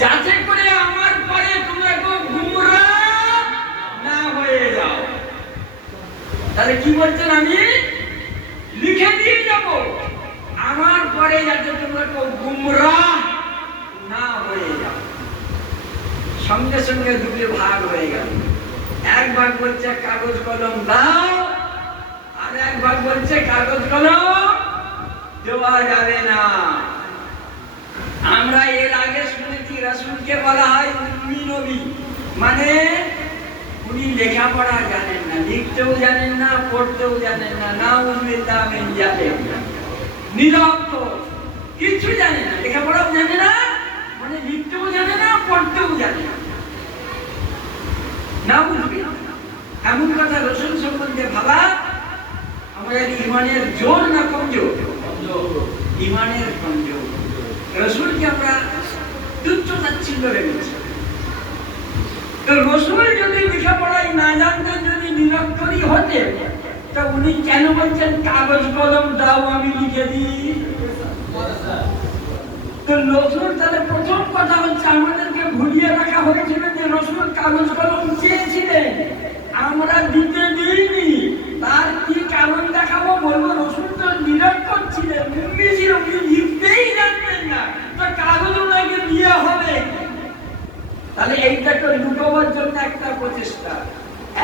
যাতে করে আমার পরে তোমরা কেউ গুমরাহ না হয়ে যাও। তাহলে কি বলছেন, আমি লিখে দিয়ে যাব আমার পরে যাতে তোমরা কেউ গুমরাহ না হয়ে যাও। সঙ্গে সঙ্গে দুটো ভাগ হয়ে গেল। এক ভাগ বলছে কাগজ কলম দাও, আর এক ভাগ বলছে কাগজ কলম দেওয়া যাবে না। আমরা এর আগে শুনেছি রাসূলকে বলা হয় উম্মি নবী, মানে উনি লেখাপড়া জানেন না, লিখতেও জানেন না, পড়তেও জানেন না, নাউযুবিল্লাহ মিন যালিক, নিরক্ষর, কিছু জানে না, লেখাপড়াও জানে না, মানে লিখতেও জানে না, পড়তেও জানে না। নাউযুবিল্লাহ, এমন কথা রাসূল সম্বন্ধে ভাবা আমাদের ঈমানের জোর না কমজোর? ঈমানের কমজোর। রাসূলকে আমরা তুচ্ছ তাচ্ছিল্য ভেবেছি। তো রাসূল যদি লেখাপড়াই না জানতেন, যদি নিরক্ষরই হতেন, তা উনি কেন বলছেন কাগজ কলম দাও আমি লিখে দিই? তো রাসূল তাহলে প্রথম কথা হচ্ছে আমাদেরকে ভুলিয়ে রাখা হয়েছিল যে রাসূল কাগজ কলম চেয়েছিলেন, আমরা দিতে দিইনি। তার কি কারণ দেখাবো? বলবো রাসূল তো নিরক্ষর ছিলেন, উম্মি ছিল, উনি লিখতেই জানতেন না, তো কাগজ ওনাকে দিয়ে হবে। তাহলে এইটাকে লুকাবার জন্য একটা প্রচেষ্টা,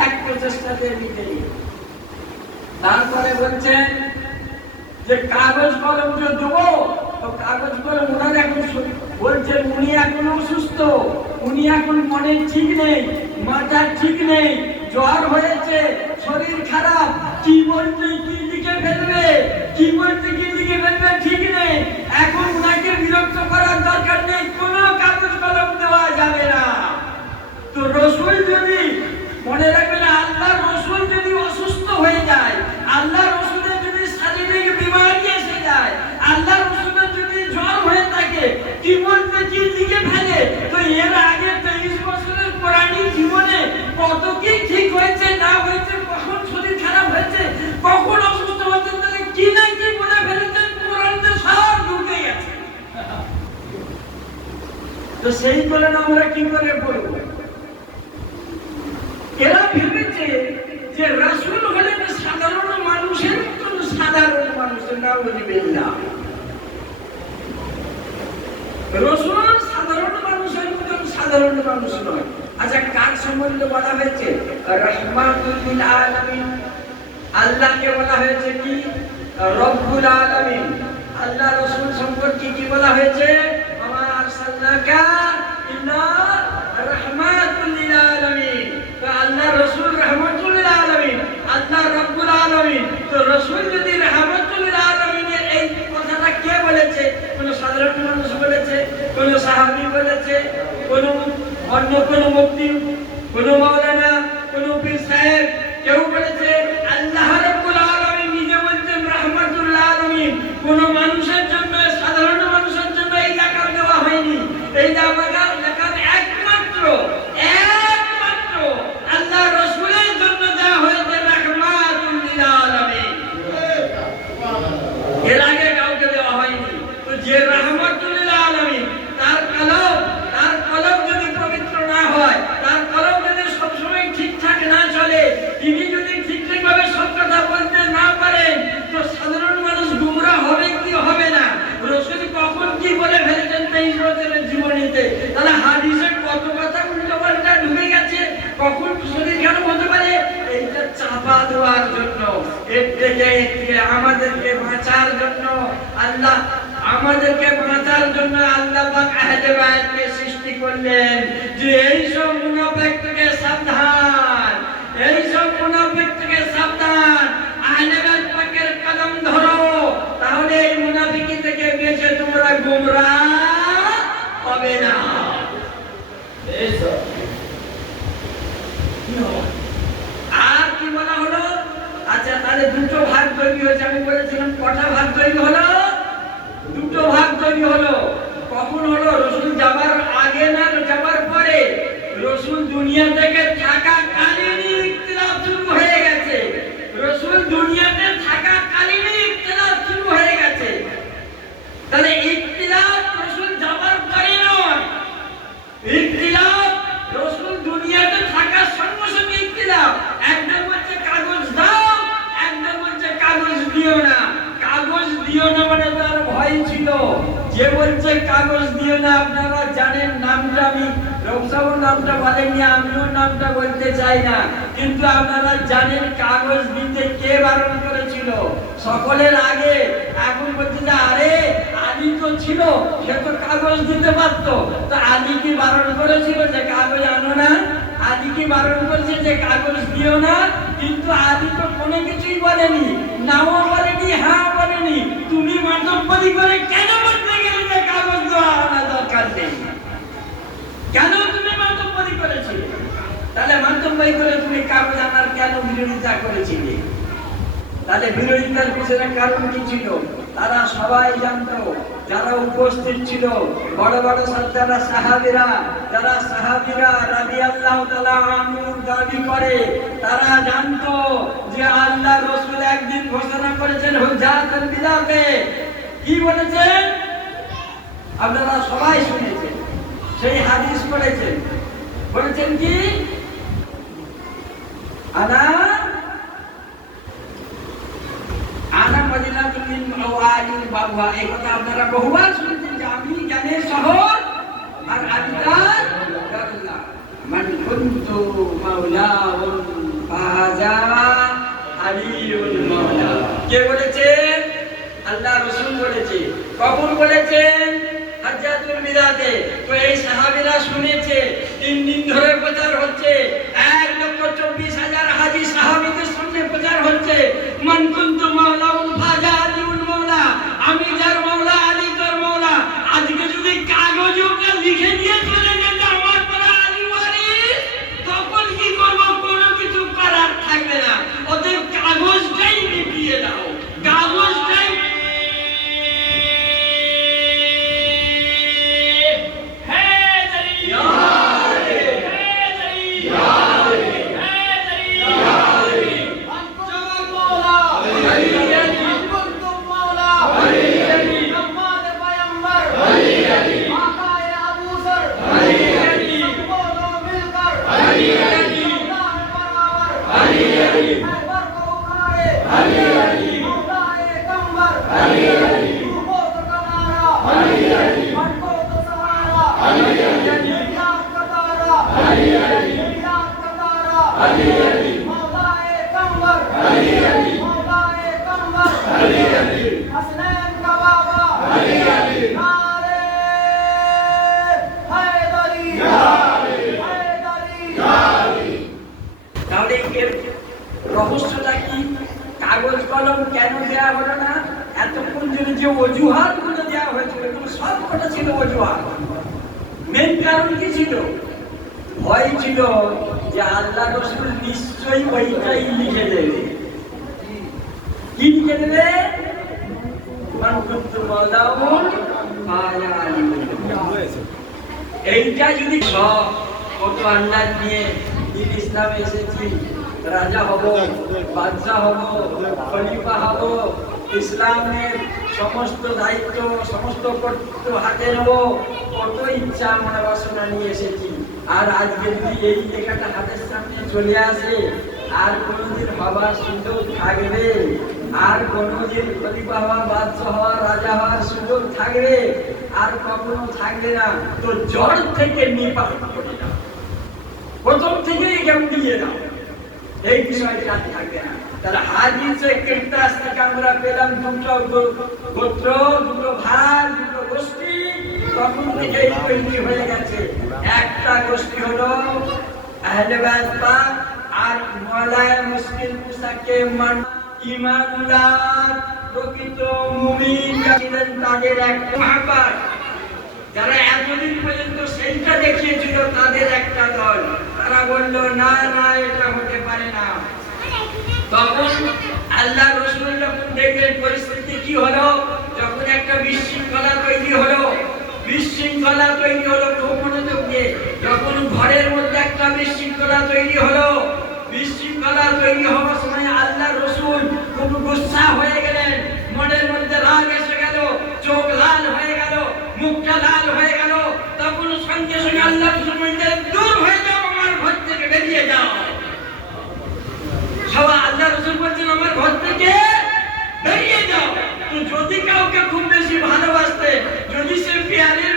এক প্রচেষ্টাতে লিখে দিই। তারপরে বলছেন যে কাগজ কলম যে দেবো, তো কাগজ কলম ওনার এখন বলছেন উনি এখন অসুস্থ, উনি এখন মনে ঠিক নেই, মাথা ঠিক নেই, জ্বর হয়েছে, শরীর খারাপ, কি বলতে কি লিখে ফেলবে, কি বলতে কি লিখে ফেলবে ঠিক নেই। এখন উনাকে বিরক্ত করার দরকার নেই, কোনো কাগজ কলম দেওয়া যাবে না। তো রাসূল যদি মনে রাখবেন, আল্লাহর রাসূল যদি অসুস্থ হয়ে যায়, আল্লাহর রাসূলের যদি শারীরিক বিমারি এসে যায়, আল্লাহর রাসূলের যদি জ্বর হয়ে থাকে, কি বলতে কি লিখে ফেলে, তো এর আগে 23 বছরের কোরআনী জীবনে কত কি ঠিক হয়েছে না হয়েছে, কখন শরীর খারাপ হয়েছে, কখন অসুস্থ হয়েছে, তাহলে কি না কি বলে ফেলেছেন, কোরআনে সব ঢুকে গেছে। তো সেই কোরআন আমরা কি করে পড়ব? এরা ভেবেছে যে রাসূল হলেন সাধারণ মানুষের মতন সাধারণ মানুষের, নাউযুবিল্লাহ। রাসূল সাধারণ মানুষের মতন সাধারণ মানুষ নয়। আচ্ছা, কার সম্বন্ধে বলা হয়েছে? রাহমাতুল লিল আলামিন। আল্লাহকে বলা হয়েছে কি? রব্বুল আলামিন। আল্লাহ রাসূল সম্পর্কে কি বলা হয়েছে? আমা আরসালনাকা ইল্লা রাহমাতুল লিল আলামিন। তো আল্লাহ রাসূল রাহমাতুল লিল আলামিন, আল্লাহ রব্বুল আলামিন। তো রাসূল যদি রাহমাতুল লিল আলামিনের এই কথাটা কে বলেছে? কোন সাধারণ মানুষ বলেছে? কোন সাহাবী বলেছে? কোন অন্য কোন মুফতি, কোন মাওলানা, কোন পীর সাহেব কেউ বলেছে? আল্লাহ রাব্বুল আলামিন নিজে বলছেন রাহমাতুল লিল আলামিন। কোন মানুষের জন্য, সাধারণ মানুষের জন্য এই লাকাব দেওয়া হয়নি। এই লাকাব একমাত্র আল্লাহ রাসূলের জন্য দেওয়া হয়েছে রাহমাতুল লিল আলামিন। এর আগে কাউকে দেওয়া হয়নি। তো যে রাহমাতুল লিল আলামিন, তার কলম যদি পবিত্র না হয়, তার কলম যদি সবসময় ঠিকঠাক না চলে, তিনি যদি ঠিকঠাকভাবে সব কথা বলতে না পারেন, তো সাধারণ মানুষ গুমরাহ হবে কি হবে না? রাসূল কখন কি বলে ফেলেছেন 23 বছরের জীবনীতে, তাহলে হাদিসে কত কথা উল্টোপাল্টা ঢুকে গেছে, কখন শরীর খারাপ হতে পারে, এইটা চাপা দেওয়ার জন্য, এর থেকে আমাদেরকে বাঁচার জন্য আল্লাহ পাক আহলে বায়াতকে সৃষ্টি করলেন যে এইসব মুনাফিক থেকে সাবধান, এইসব মুনাফিক থেকে সাবধান, আহলে বায়াত পাকের কদম ধরো, তাহলে এই মুনাফিকি থেকে বেঁচে তোমরা গুমরাহ হবে না। আর কি বলা হলো? আচ্ছা, তাহলে দুটো ভাগ তৈরি হয়েছে। আমি বলেছিলাম কটা ভাগ তৈরি হলো? দুটো ভাগ তৈরি হলো। কখন হলো? রাসূল যাবার আগে না যাবার পরে? রাসূল দুনিয়া থেকে থাকাকালীনই ইখতিলাফ শুরু হয়ে গেছে। রাসূল দুনিয়াতে থাকাকালীনই ইখতিলাফ শুরু হয়ে গেছে। তাহলে ইখতিলাফ রাসূল যাবার পরে নয়, দিও না। আপনারা জানেন নামটা, আমি রমসাবুর নামটা বলেননি, আমিও নামটা বলতে চাই না, কিন্তু আপনারা জানেন কাগজ দিতে কে বারণ করেছিল সকলের আগে? এখন বলছে যে আরে আলী তো ছিল, সে তো কাগজ দিতে পারতো, তো আলী কি বারণ করেছিল যে কাগজ আনো না? আলী কি বারণ করেছে যে কাগজ দিও না? কিন্তু আলী তো কোনো কিছুই বলেনি, নাও বলেনি, হ্যাঁ বলেনি। তুমি মাতব্বরি করে কেন বলতে গেলে যে কাগজ দেওয়া আনা দরকার নেই? কেন তুমি মাতব্বরি করেছিলে? তাহলে মাতব্বরি করে তুমি কাগজ আনার কেন বিরোধিতা করেছিলে? তাহলে বিরোধিতার পিছনে কারণ কি ছিল? তারা সবাই জানতো, যারা উপস্থিত ছিল বড় বড় যারা সাহাবীরা, যারা সাহাবীরা রাদিয়াল্লাহু তাআলা আনহুর দাবি করে, তারা জানতো যে আল্লাহ রাসূল একদিন ঘোষণা করেছেন হুজ্জাতুল বিদাতে। কি বলেছেন? আপনারা সবাই শুনেছেন, সেই হাদিস পড়েছেন। বলেছেন কি? আনা মদিনাতুল আওয়ালিল বাবা। এই কথা আপনারা বহুবার শুনেছেন যে আমি জ্ঞানের শহর আর আল্লাহর দারুল্লাহ। মান কুনতু মাওলাহুম ফাজা আলিউল মাওলা। কে বলেছে? আল্লাহ রাসূল বলেছে। কখন বলেছেন? হজ্জাতুল বিদাতে। তো এই সাহাবীরা শুনেছে, 3 দিন ধরে প্রচার হচ্ছে, 1,24,000 হাজী সাহাবীদের সামনে প্রচার হচ্ছে, মান কুনতু মাওলাহুম ফাজা আলিউল মাওলা। আমি যার মাওলা, আলী তার মাওলা। আজকে যদি কাগজে ওটা লিখে দিয়ে চলে যেত আমার পরে আলী ওয়ারিস, তখন কি করব? কোনো কিছু করার থাকবে না। ওদের কাগজটাই মিটিয়ে দাও, কাগজটাই। রহস্যটা কি? কাগজ কলম কেন দেওয়া হলো না? এতক্ষণ ধরে যে অজুহাত গুলো দেওয়া হয়েছিল সব কটা ছিল অজুহাত। মেন কারণ কি ছিল? ভয় ছিল যে আল্লাহ রাসূল নিশ্চয়ই ওইটাই লিখে দেবে। কি লিখে দেবে? মান কুনতু মাওলাহুম ফাজা আলিউল মাওলা। এইটা যদি সব কত আল্লাহ নিয়ে দিন ইসলামে এসেছি, রাজা হব, বাদশা হব, খলিফা হব, ইসলামের সমস্ত দায়িত্ব, সমস্ত কর্তৃত্ব হাতে নেব, কত ইচ্ছা মনে বাসনা নিয়ে এসেছি। আর আজকে যদি এই লেখাটা হাতের সামনে চলে আসে, আর কোনোদিন হবার সুযোগ থাকবে? আর কোনোদিন খলিফা হওয়া, বাদশা হওয়া, রাজা হওয়ার সুযোগ থাকবে? আর কখনো থাকবে না। তো জ্বর থেকে নিপাত করে দাও, প্রথম থেকেই কেমন দিয়ে দাও, এই বিষয়টা থাকবে না। তাহলে হাদিসে কিরতাস থেকে আমরা পেলাম দুটো গোত্র, দুটো ভাগ, দুটো গোষ্ঠী তখন থেকেই তৈরি হয়ে গেছে। একটা গোষ্ঠী হলো আহলে বাইত পাক, আর মাওলায়ে মুশকিল কুসাকে ঈমানদার প্রকৃত মুমিন ছিলেন, তাদের একটা মহাপাত। যারা এতদিন পর্যন্ত সেইটা দেখিয়েছিল তাদের একটা দল, তারা বলল না না এটা হতে পারে না। তখন আল্লাহ রাসূল যখন দেখলেন পরিস্থিতি কি হলো, যখন একটা বিশৃঙ্খলা তৈরি হলো, বিশৃঙ্খলা তৈরি হলো, খুব মনোযোগ দিয়ে, যখন ঘরের মধ্যে একটা বিশৃঙ্খলা তৈরি হলো, বিশৃঙ্খলা তৈরি হওয়ার সময় আল্লাহ রাসূল খুব গুসা হয়ে গেলেন, মনের মধ্যে রাগ এসে গেল, চোখ লাল হয়ে গেল, মুখটা লাল হয়ে গেল। তখন সঙ্গে সঙ্গে আল্লাহ রাসূল বললেন দূর হয়ে যাও, আমার ঘর থেকে বেরিয়ে যাও। সবাই আল্লাহ রাসূল বলছেন আমার ঘর থেকে বেরিয়ে যাও। তো যদি কাউকে খুব বেশি ভালোবাসতে, যদি সে পেয়ারের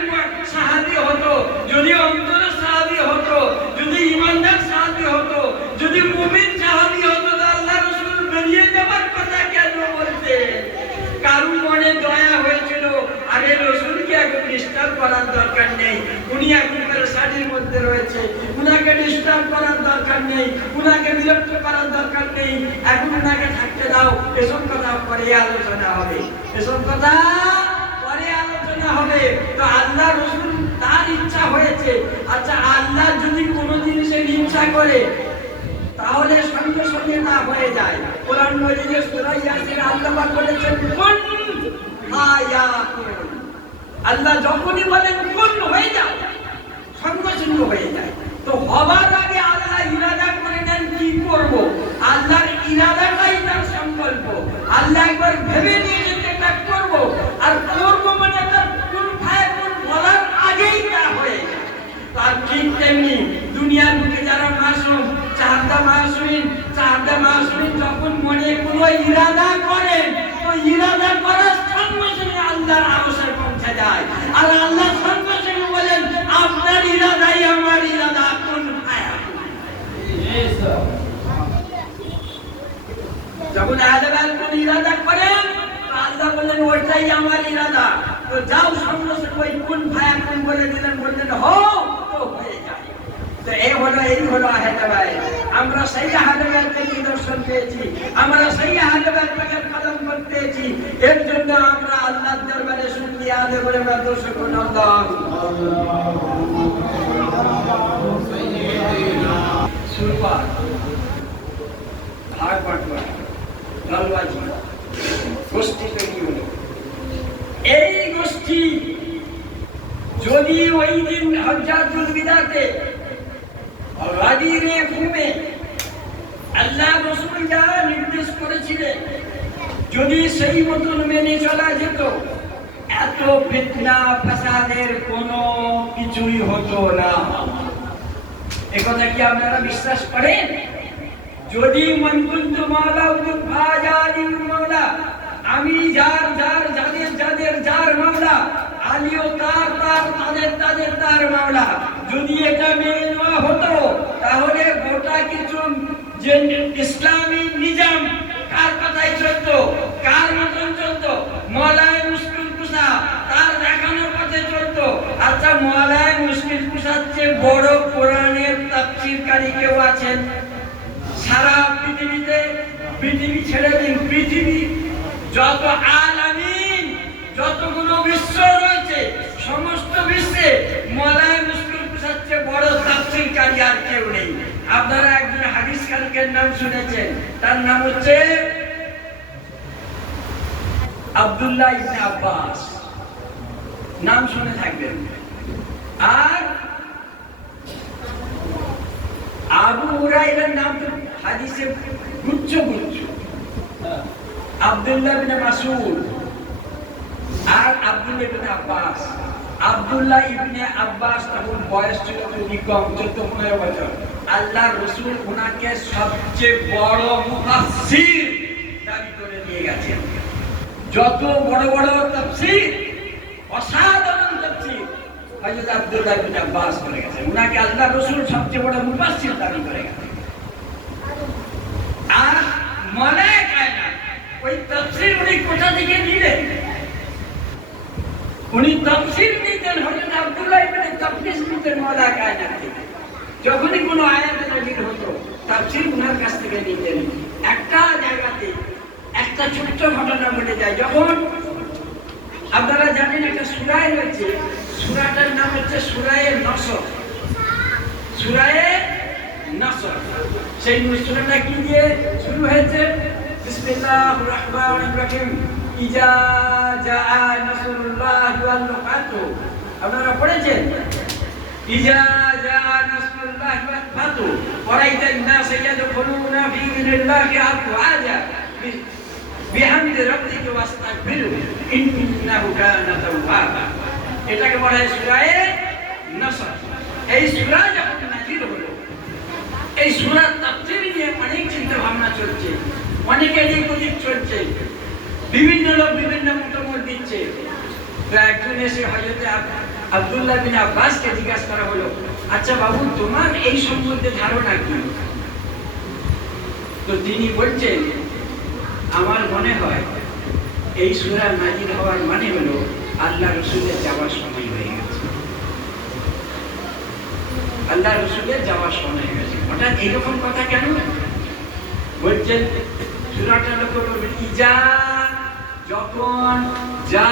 দরকার নেই, উনি একেবারে শাড়ির মধ্যে রয়েছে, উনাকে ডিস্টার্ব করার দরকার নেই, উনাকে বিরক্ত করার দরকার নেই, এখন উনাকে থাকতে দাও। এসব কথা পরে আলোচনা হবে, এসব কথা পরে আলোচনা হবে। তো আল্লাহ রাসূল তার ইচ্ছা হয়েছে। আচ্ছা, আল্লাহ যদি কোনো জিনিসের ইচ্ছা করে তাহলে সঙ্গে সঙ্গে না হয়ে যায়। কোরআন মাজিদে সূরা ইয়াসিন আল্লাহ পাক বলেছেন কুন ফায়াকুন। আল্লাহ যখনই বলেন কুন হয়ে যাও, সঙ্গে সঙ্গে হয়ে যায়। তো হবার আগে আল্লাহ ইরাদা করে নেন কি করব। আল্লাহর ইরাদাটাই তার সংকল্প। আল্লাহ একবার ভেবে নিয়েছেন এটা করব, আর করব মানে তার কুন ফায়াকুন বলার আগেই তা হয়ে যায়। তার ঠিক তেমনি দুনিয়ার বুকে যারা মাসুম, চাহাদা মাসুমিন যখন মনে কোনো ইরাদা করে, তো ইরাদা করার সঙ্গে সঙ্গে আল্লাহর আরশে পৌঁছে যায়। আর আল্লাহ সঙ্গে সঙ্গে বলেন আপনার ইরাদাই আমার ইরাদা, কুন ফায়াকুন। যখন আদম কোন ইরাদা করেন, আল্লাহ বললেন ওইটাই আমার ইরাদা, তো যাও সঙ্গে সঙ্গে ওই কুন ফায়াকুন বলে দিলেন, বললেন হো, তো হয়ে যায়। তো এই হলো আহলে বাইত। আমরা সেই আহলে বাইতের নিদর্শন পেয়েছি, আমরা সেই আহলে বাইতের কদম পেয়েছি। এর জন্য আমরা আল্লাহর দরবারে শুকরিয়া আদায় করে আমরা দর্শকুন আল্লাহ। সুরপাত, ভাগ বাটোয়ারা, দলবাজি, গোষ্ঠী তৈরি হলো। এই গোষ্ঠী যদি ওই দিন হজ্জাতুল বিদাতে গাদিরে ঘুমে আল্লাহ রাসূল যা নির্দেশ করেছিলেন যদি সেই মতন মেনে চলা যেত, এত ফিতনা ফাসাদের কোনো কিছুই হতো না। একথা কি আপনারা বিশ্বাস করেন? যদি মন কুনতু মাওলা ফাজালিল মাওলা, আমি যার মাওলা, আমিও তার মাওলা, যদি এটা মেনে নেওয়া হতো তাহলে গোটা কিছু যে ইসলামী নিজাম কার কথাই চলতো, কার মতন চলতো? মওলায়ে মুশকিল কুশা তার দেখানোর পথে চলতো। আচ্ছা, মওলায়ে মুশকিল কুশার চেয়ে বড় কোরআনের তাফসীরকারী কেউ আছেন? সারা পৃথিবীতে, পৃথিবী ছেড়ে দিন, পৃথিবী যত আলামিন, যতগুলো বিশ্ব রয়েছে, সমস্ত বিশ্বে মওলায়ে মুশকিল কুশার চেয়ে বড় তাফসীরকারী আর কেউ নেই। আপনারা একজন হাদিস কারীর নাম শুনেছেন, তার নাম হচ্ছে আব্দুল্লাহ ইবনে আব্বাস, নাম শুনে থাকবেন। আর আবু হুরায়রার নাম তো হাদিসে গুচ্ছ গুচ্ছ, আব্দুল্লাহ ইবনে মাসউদ আর আব্দুল্লাহ ইবনে আব্বাস। আব্দুল্লাহ ইবনে আব্বাস তখন বয়স ছিল খুবই কম, 14-15 বছর। আল্লাহ রাসূল ওনাকে সবচেয়ে বড় মুফাসসির দাবি করে নিয়ে গেছেন। যত বড় বড় তাফসীর, অসাধারণ তাফসীর হযরত আব্দুল্লাহ ইবনে আব্বাস করে গেছেন। ওনাকে আল্লাহ রাসূল সবচেয়ে বড় মুফাসসির দাবি করে গেছেন। আর মনে কায়না ওই তাফসীর উনি কোথা থেকে নিলেন? উনি তাফসীর নিতেন হযরত আব্দুল্লাহ ইবনে তাফসীর নিতেন মওলা কায়নাত থেকে। যখনই কোনো আয়াত নাযিল হতো তাফসীর উনার কাছ থেকে নিতেন। একটা জায়গাতে একটা ছোট্ট ঘটনা ঘটে যায়। যখন আপনারা জানেন একটা সূরা রয়েছে, সূরাটার নাম হচ্ছে সূরায়ে নসর। সূরায়ে নসর, সেই সূরাটা কি দিয়ে শুরু হয়েছে? বিসমিল্লাহির রহমানির রহিম, ইজা জাআ নাসরুল্লাহি ওয়াল ফাতহু। আপনারা পড়েছেন? ইজা জাআ নাসরুল্লাহি ওয়াল ফাতহু ওয়ারাইতান নাস ইয়াদখুলুনা ফি দীনিল্লাহি আফওয়াজা বিহামদি রাব্বিকা ওয়াস্তাগফিরু ইন্নাহু কানা তাওয়াবা। এটাকে বলা হয় সূরায়ে নসর। এই সূরা যখন নাযিল হলো, এই সূরার তাফসীর নিয়ে অনেক চিন্তা ভাবনা চলছে, অনেকে এদিক ওদিক চলছে, বিভিন্ন লোক বিভিন্ন মতামত দিচ্ছে। তো একজন এসে হযরত আব্দুল্লাহ বিন আব্বাসকে জিজ্ঞাসা করা হলো, আচ্ছা বাবু, তোমার এই সম্বন্ধে ধারণা কি? তো তিনি বলছেন, আমার মনে হয় এই সূরা নাযিল হওয়ার মানে হলো আল্লাহ রাসূলের যাওয়ার সময় হয়ে গেছে। আল্লাহ রসুলের যাওয়ার সময় হয়ে গেছে। হঠাৎ এইরকম কথা কেন বলছেন? সূরাটা লক্ষ্য করবেন, ইজা যখন যা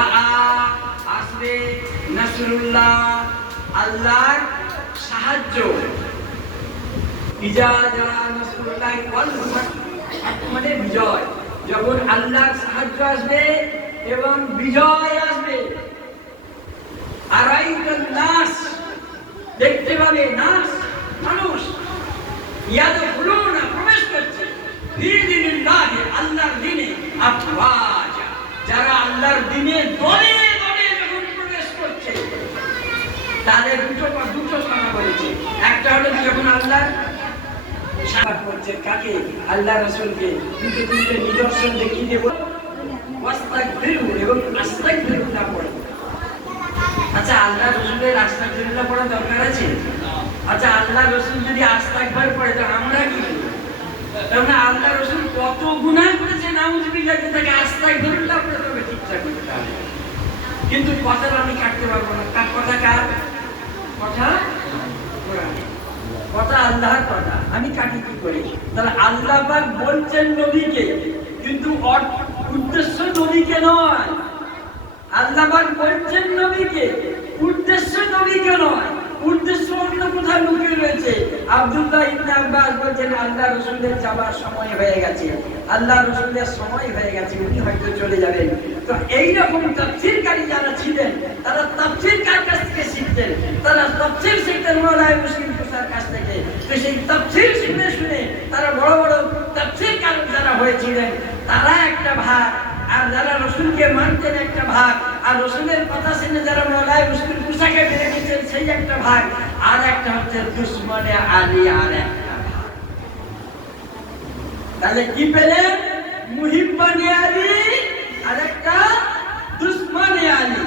আসবে নাসরুল্লাহ, আল্লাহর সাহায্য, ইজা যা নাসরুল্লাহ ওয়াল ফাতহ মানে বিজয়, যখন আল্লাহর সাহায্য আসবে এবং বিজয় আসবে। আরাইতান নাস, দেখতে পাবে নাস মানুষ, ইয়াদখুলুনা প্রবেশ করছে, ফি দীনিল্লাহি আল্লাহর দ্বীনে আফওয়াজা, যারা আল্লাহর দ্বীনে দলে দলে যখন প্রবেশ করছে। তাদের দুটো কথা বলেছে, একটা হলো যখন আল্লাহর সাহায্য করছে, কাকে? আল্লাহ রাসূলকে। দুটো নিদর্শন দেখিয়ে দেব, ওয়াস্তাগফিরু এবং আস্তাগফিরুল্লাহ পড়ে। আচ্ছা, আল্লাহ রসুলের আস্তাগফিরুল্লাহ পড়া দরকার আছে? আচ্ছা, আল্লাহ রসুল যদি আস্তাগফির পড়ে তো আমরা কি করব? তাহলে আল্লাহ রসুল কত গুনাহ করেছে, নাউযুবিল্লাহ, তাকে আস্তাগফিরুল্লাহ পড়তে হবে ঠিকঠাক করতে হবে। কিন্তু কথাটা আমি কাটতে পারবো না। তার কথা কার কথা? কোরআন কথা, আল্লাহর কথা। আমি কাটি কি করে? তাহলে আল্লাহ পাক বলছেন নবীকে, কিন্তু উদ্দেশ্য নবীকে নয়। আল্লাহ পাক বলছেন নবীকে, উদ্দেশ্য নবীকে নয়, উদ্দেশ্য অন্য কোথাও লুকিয়ে রয়েছে। আব্দুল্লাহ ইবনে আব্বাস বলছেন আল্লাহ রাসূলের যাবার সময় হয়ে গেছে, আল্লাহ রাসূলের সময় হয়ে গেছে, উনি হয়তো চলে যাবেন। তো এই রকম তাফসীরকারী যারা ছিলেন, তারা তাফসীর কার কাছ থেকে শিখতেন? তারা তাফসীর শিখতেন মাওলানা মুসলিম কুসার কাছ থেকে। তো সেই তাফসীর শুনে শুনে তারা বড় বড় তাফসীরকার যারা হয়েছিলেন, তারা একটা ভাগ, আর যারা রসুলকে মানতেন একটা ভাগ, আর রসুলের কথা শুনে যারা মাওলানা মুসলিম কুসাকে মেনে নিতেন সেই একটা ভাগ, আর একটা হচ্ছে দুশমনে আলী আর একটা ভাগ। তাহলে কি পেলেন? মুহিব্বানে আলী আর একটা দুশমনে আলী।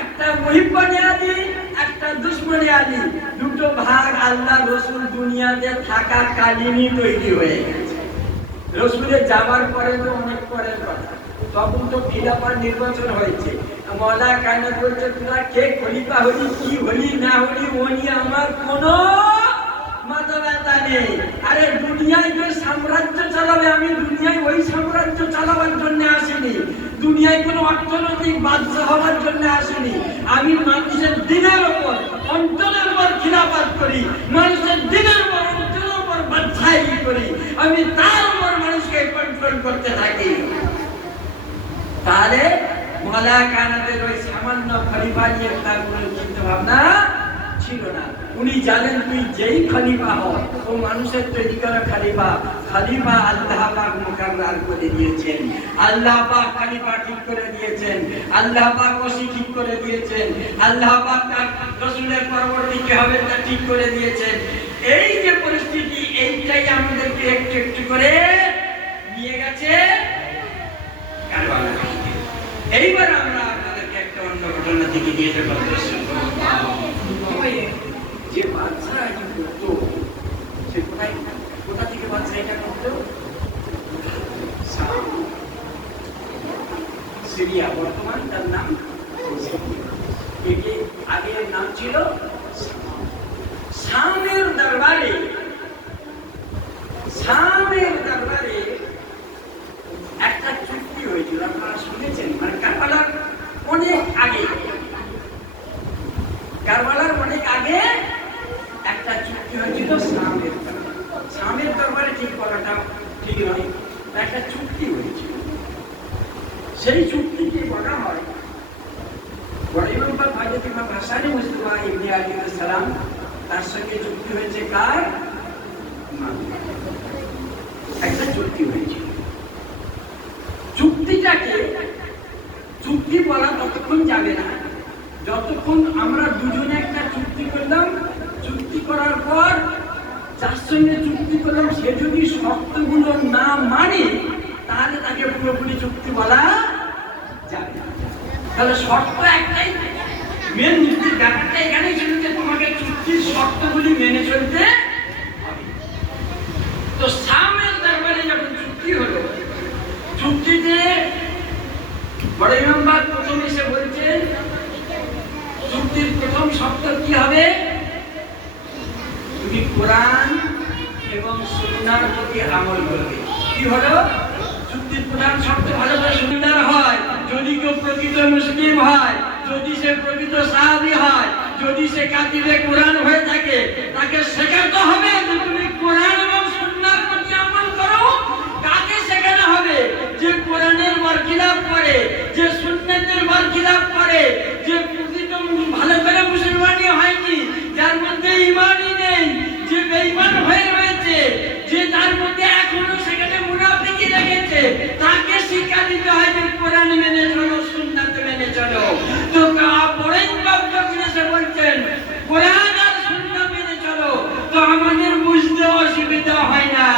একটা মুহিব্বানে আলী, একটা দুশমনে আলী, দুটো ভাগ আল্লাহ রসুল দুনিয়াতে থাকা কালীনই তৈরি হয়ে গেছে। রসুলের যাওয়ার পরে তো অনেক পরের কথা, তখন তো খিলাফার নির্বাচন হয়েছে। মাওলানা কায়নাত বলছে, তোরা কে খলিফা হলি, কি হলি না হলি, ও নিয়ে আমার কোনো মাথা ব্যথা নেই। আরে দুনিয়ায় যে সাম্রাজ্য চালাবে, আমি দুনিয়ায় ওই সাম্রাজ্য চালাবার জন্য আসিনি, দুনিয়ায় কোনো অর্থনৈতিক বাদশা হওয়ার জন্য আসিনি। আমি মানুষের দিনের উপর অঞ্চলের উপর খিলাফত করি, মানুষের দিনের উপর অঞ্চলের উপর বাদশাহী করি, আমি তার উপর মানুষকে কন্ট্রোল করতে থাকি। তাহলে মাওলানা কায়নাতের ওই সামান্য খলিফা নিয়ে তার কোনো চিন্তা ভাবনা ছিল না। উনি জানেন তুই যেই খলিফা হও, ও মানুষের তৈরি করা খলিফা, খলিফা আল্লাহ পাক মুকাররার করে দিয়েছেন, আল্লাহ পাক খলিফা ঠিক করে দিয়েছেন, আল্লাহ পাক ওসি ঠিক করে দিয়েছেন, আল্লাহ পাক তার রাসূলের পরবর্তী কে হবে তা ঠিক করে দিয়েছেন। এই যে পরিস্থিতি, এইটাই আমাদেরকে একটু একটু করে নিয়ে গেছে কারবালা। এইবার আমরা আপনাদেরকে একটা অন্য ঘটনা থেকে নিয়ে যাবো। যে বাদশা এটা করতো, সে কোথা থেকে বাদশা এটা করতো? সিরিয়া, বর্তমান তার নাম আগের নাম ছিল শামের দরবারে। শামের দরবারে একটা চুক্তি হয়েছিল, আপনারা শুনেছেন, মানে কারবালার অনেক আগে, কারবালার অনেক আগে একটা চুক্তি হয়েছিল শামের দরবারে। শামের দরবারে ঠিক করাটা ঠিক নয়, একটা চুক্তি হয়েছিল। সেই চুক্তিকে বলা হয় বড় ইমাম হযরত ইমাম হাসান মুস্তাফা ইবনে আলী আলাইহিস সালাম, তার সঙ্গে চুক্তি হয়েছে কার? একটা চুক্তি হয়েছিল। চুক্তিটাকে চুক্তি বলা ততক্ষণ যাবে না যতক্ষণ আমরা দুজনে একটা চুক্তি করলাম, চুক্তি করার পর যার সঙ্গে চুক্তি করলাম সে যদি শর্তগুলো না মানে, তাহলে তাকে পুরোপুরি চুক্তি বলা যাবে না। তাহলে শর্ত একটাই, মেন চুক্তির ব্যাপারটা এখানেই ছিল যে তোমাকে চুক্তির শর্তগুলি মেনে চলতে হবে। তো শামের দরবারে যখন চুক্তি হলো, চুক্তিতে বড় ইমাম প্রথম এসে বলছেন চুক্তির প্রথম শর্ত কি হবে? কোরআন এবং সুন্নাহর প্রতি আমল করবে। কি হলো? চুক্তির প্রধান শর্ত ভালো করে সুন্নাহ হয়, যদি কেউ প্রকৃত মুসলিম হয়, যদি সে প্রকৃত সাহাবী হয়, যদি সে কাতিবে কোরআন হয়ে থাকে, তাকে শেখাতে হবে যে তুমি কোরআন এবং সুন্নাহর প্রতি আমল করো। কাকে শেখানো হবে? যে কোরআনের বরখিলাফ করে, যে সুন্নাতের বরখিলাফ করে, যে প্রকৃত ভালো করে মুসলমানই হয়নি, যার মধ্যে ঈমানই নেই, যে বেঈমান হয়ে রয়েছে, যে তার মধ্যে এখনো সেখানে মুনাফিকি লেগেছে, তাকে শিক্ষা দিতে হয় যে কোরআন মেনে চলো, সুন্নাত মেনে চলো। তো বড়ই বাধ্য করে সে বলছেন কোরআন আর সুন্নাত মেনে চলো, তো আমাদের বুঝতে অসুবিধা হয় না।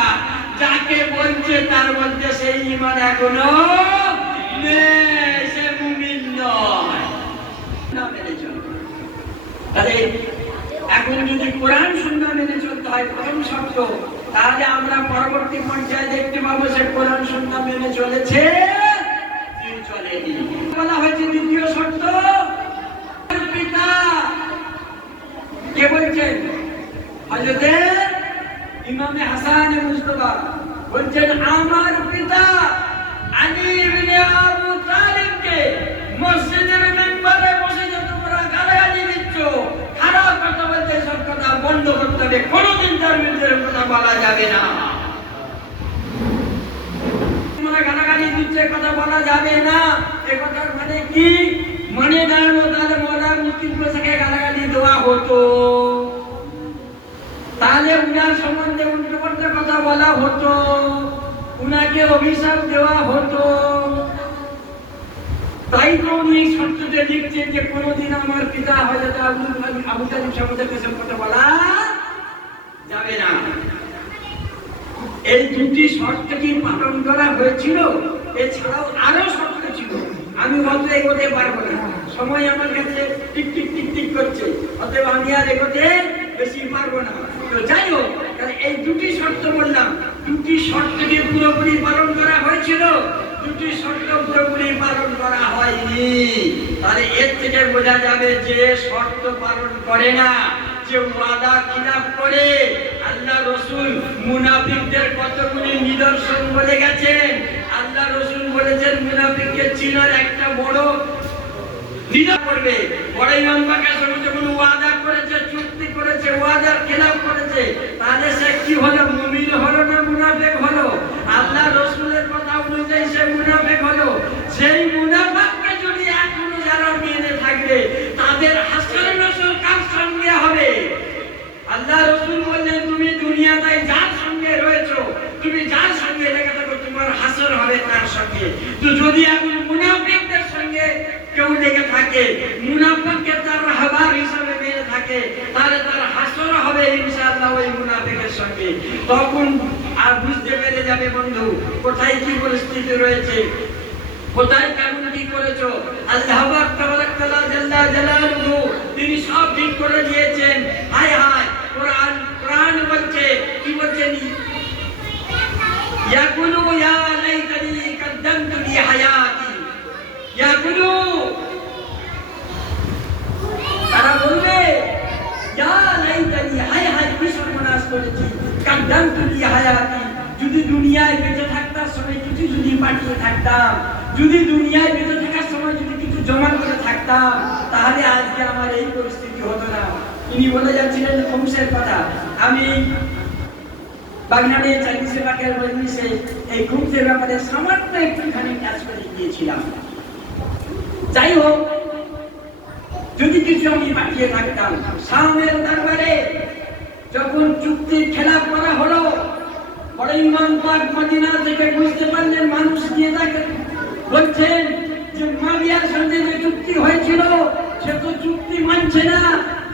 যাকে বলছে তার মধ্যে সেই ঈমান এখনো নেই, সে মুমিন নয়। না মেনে চলো। তাহলে এখন যদি কোরআন সুন্নাহ মেনে চলতে হয় প্রথম শর্ত, তাহলে আমরা পরবর্তী পর্যায়ে দেখতে পাবো সে কোরআন সুন্নাহ মেনে চলেছে কি চলেনি। বলা হয়েছে দ্বিতীয় শর্ত, পিতা কে বলছেন? হযরত ইমামে হাসান মুস্তাফা বলছেন আমার পিতা আলী ইবনে আবু তালিবকে মসজিদের মিম্বরে বসে যে তোমরা গালাগালি দিচ্ছ, খারাপ কথা বলতে, সব কথা বন্ধ করতে হবে, কোনোদিন তার বিরুদ্ধে কথা বলা যাবে না। তোমরা গালাগালি দিচ্ছে, কথা বলা যাবে না, এ কথার মানে কি? মানে দাঁড়ানো তাহলে মোলা মুকিম প্রসাকে গালাগালি দেওয়া হতো, তাহলে উনার সম্বন্ধে উল্টোপাল্টা কথা বলা হতো, উনাকে অভিশাপ দেওয়া হতো। তাই তো উনি শর্ততে লিখছেন যে কোনোদিন আমার পিতা হযরত আবু তালিব সম্বন্ধে কিছু কথা বলা যাবে না। এই দুটি শর্ত কি পালন করা হয়েছিল? এছাড়াও আরো শর্ত ছিল, আমি অত এগোতে পারবো না, সময় আমার কাছে টিক টিক টিক টিক করছে, অতএব আমি আর এগোতে বেশি পারবো না। তো যাই হোক, এই দুটি শর্ত বললাম, দুটি শর্তকে পুরোপুরি পালন করা হয়েছিল, দুটি শর্ত পুরোপুরি পালন করা হয়নি। তাহলে এর থেকে বোঝা যাবে যে শর্ত পালন করে না, যে ওয়াদা খিলাফ করে, আল্লাহ রাসূল মুনাফিকদের কতগুলি নিদর্শন বলে গেছেন। আল্লাহ রাসূল বলেছেন মুনাফিককে চিনার একটা বড় নিদর্শন করবে। বড় ইমাম পাকের সঙ্গে যখন ওয়াদা করেছে, চুক্তি করেছে, ওয়াদার খিলাফ করেছে, তাহলে সে কি হলো? মুমিন হলো না মুনাফিক হলো? আল্লাহ রাসূলের কথা অনুযায়ী সে মুনাফিক হলো। সেই মুনাফিককে যদি এখনো যারা মেনে থাকবে, তাদের হাসর নাসর কার সঙ্গে হবে? আল্লাহ রাসূল বললেন তুমি দুনিয়াতে যার সঙ্গে রয়েছো, তুমি যার সঙ্গে লেগে থাকো, তোমার হাসর হবে তার সঙ্গে। তো যদি এখন মুনাফিকদের সঙ্গে কেউ লেগে থাকে, মুনাফিককে তার রাহবার হিসেবে মেনে থাকে, তাহলে তার হাসর হবে ইনশাআল্লাহ ওই মুনাফিকের সঙ্গে। তখন আর বুঝতে পেরে যাবে বন্ধু কোথায় কি পরিস্থিতি রয়েছে, কোথায় কেমন কি করেছো। আল্লাহ পাক তাবারাক তাআলা জাল্লা জালালুহু তিনি সব ঠিক করে দিয়েছেন। হায় হায়, কোরআন বলছে, কি বলছেন? ইয়াকুলু ইয়া লাইতানি কদ্দামতু লি হায়াতি, ইয়াকুলু, তারা বলবে ইয়া লাইতানি, হায় হায় কি সর্বনাশ করেছি, কদ্দামতু লি হায়াতি, যদি দুনিয়ায় বেঁচে থাকতাম সময় কিছু যদি পাঠিয়ে থাকতাম, যদি দুনিয়ায় বেঁচে থাকার সময় যদি কিছু জমা করে থাকতাম, তাহলে আজকে আমার এই পরিস্থিতি হতো না। ইনি বলে যাচ্ছিলেন খমসের কথা। আমি বাগনানে চালিশে পাকের মজলিসে এই খমসের ব্যাপারে সামান্য একটুখানি কাজ করে গিয়েছিলাম। যাই হোক, যদি কিছু আমি পাঠিয়ে থাকতাম, শামের দরবারে যখন চুক্তির খেলাপ করা হলো, বড় ইমাম পাক মদিনা থেকে বুঝতে পারলেন মানুষ গিয়ে থাকে বলছেন যে মুয়াবিয়ার সঙ্গে যে চুক্তি হয়েছিল সে তো চুক্তি মানছে না।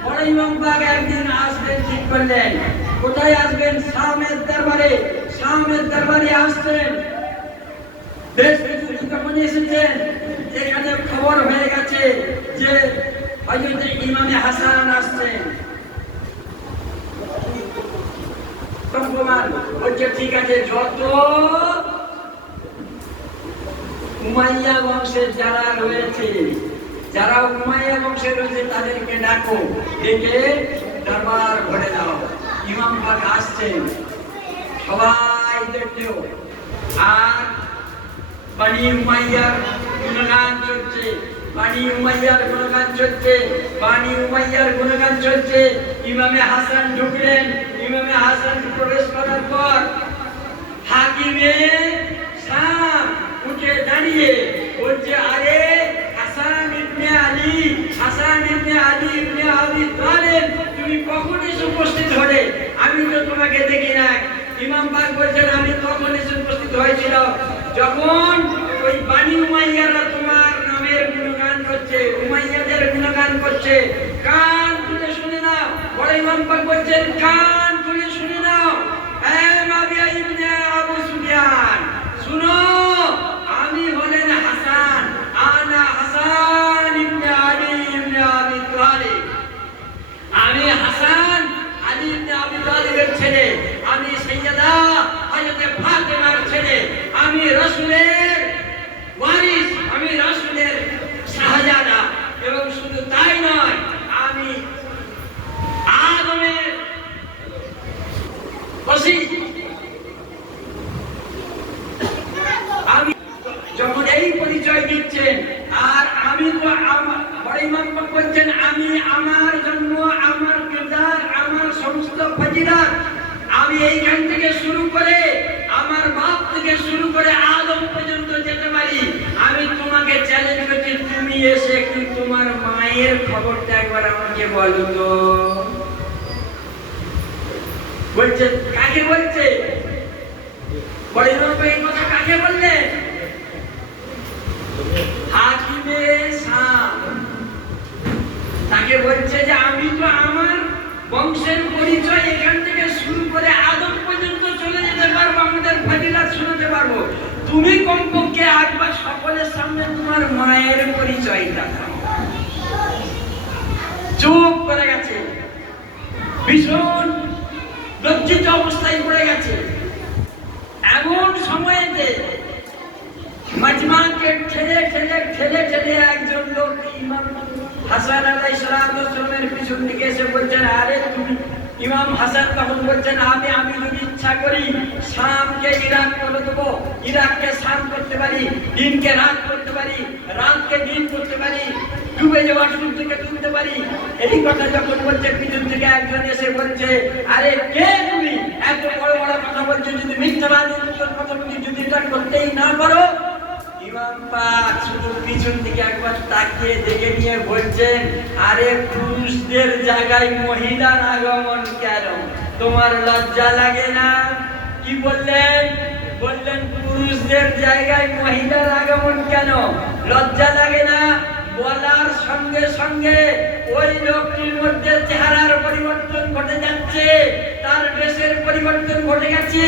বড় ইমাম পাক একদিন আসবেন ঠিক করলেন। কোথায় আসবেন? শামের দরবারে। শামের দরবারে আসছেন, বেশ কিছু যখন এসেছেন, এখানে খবর হয়ে গেছে যে হযরত ইমামে হাসান আসছেন। বলছে ঠিক আছে, যত উমাইয়া বংশের যারা রয়েছে, যারা উমাইয়া বংশে রয়েছে তাদেরকে ডাকো, ডেকে দরবার ঘরে দাও। ইমাম পাক আসছেন, সবাই দেখলো। আর বানি উমাইয়ার গুণগান চলছে, বানি উমাইয়ার গুণগান চলছে, বানি উমাইয়ার গুণগান চলছে। ইমামে হাসান ঢুকলেন। ইমামে হাসান প্রবেশ করার পর হাকিমে শাম উঠে দাঁড়িয়ে বলছে, আরে হাসান ইবনে আলী, হাসান ইবনে আলী ইবনে আবি তালেব, তুমি কখন এসে উপস্থিত হলে? আমি তো তোমাকে দেখি নাই। ইমাম পাক বলছেন, আমি তখন এসে উপস্থিত হয়েছিল যখন ওই বানি উমাইয়ারা তোমার নামের গুণগান করছে, উমাইয়াদের গুণগান করছে। কান খুলে শুনে নাও। বড় ইমাম পাক বলছেন, কান খুলে শুনে নাও। মুআবিয়া ইবনে আবু সুফিয়ান, শুনো, আমি হলেন হাসান, আনা হাসান ইবনে আলী ইবনে আবি তালিব। আমি হাসান আলী ইবনে আবি তালিবের ছেলে, আমি সাইয়্যিদা হযরতে ফাতেমার ছেলে, আমি রাসূলের ওয়ারিস, আমি রাসূলের শাহজাদা। এবং শুধু তাই নয়, আমি আদমের ওসি। আমি যখন এই পরিচয় দিচ্ছেন, আর আমি তো বড় ইমাম বলছেন, আমি আমার জন্ম, আমার কিরদার, আমার সমস্ত ফজিলত আমি এইখান থেকে শুরু করে আমার বাপ থেকে শুরু করে আদম পর্যন্ত যেতে পারি। আমি তোমাকে চ্যালেঞ্জ করছি, তুমি এসে একটু তোমার মায়ের খবরটা একবার আমাকে বলো তো। বলছে, কাকে বলছে? বড় ইমাম এই কথা কাকে বললেন? হাকিমে শাম তাকে বলছে যে আমি তো আমার বংশের পরিচয় এখান থেকে শুরু করে আদম পর্যন্ত চলে যেতে পারবো, আমাদের ফজিলত শোনাতে পারবো। তুমি কমপক্ষে একবার সকলের সামনে তোমার মায়ের পরিচয়টা দাও। চুপ করে গেছে, ভীষণ লজ্জিত অবস্থায় পড়ে গেছে। এমন সময়েতে মাজমাকে ঠেলে ঠেলে ঠেলে ঠেলে একজন লোক ইমাম হাসান আলাইহিস সালামের পিছন দিকে এসে বলছেন, আরে তুমি। ইমাম হাসান তখন বলছেন, আমি যদি ইচ্ছা করি শামকে ইরাক করে দেবো, ইরাককে শাম করতে পারি, দিনকে রাত করতে পারি, রাতকে দিন করতে পারি, ডুবে যাওয়া সূর্যকে তুলতে পারি। এই কথা যখন বলছে, পিছন থেকে একজন এসে বলছে, আরে কে তুমি? এত বড় বড় কথা বলছো, যদি মিথ্যাবাদী কথা বলছি, যদি এটা করতেই না পারো। ইমাম পাক শুধু পিছন দিকে একবার তাকিয়ে দেখে নিয়ে বলছেন, আরে পুরুষদের জায়গায় মহিলার আগমন কেন? তোমার লজ্জা লাগে না? কি বললেন? বললেন পুরুষদের জায়গায় মহিলার আগমন কেন? লজ্জা লাগে না? বলার সঙ্গে সঙ্গে ওই লোকটির মধ্যে চেহারার পরিবর্তন ঘটে যাচ্ছে, তার বেশের পরিবর্তন ঘটে গেছে,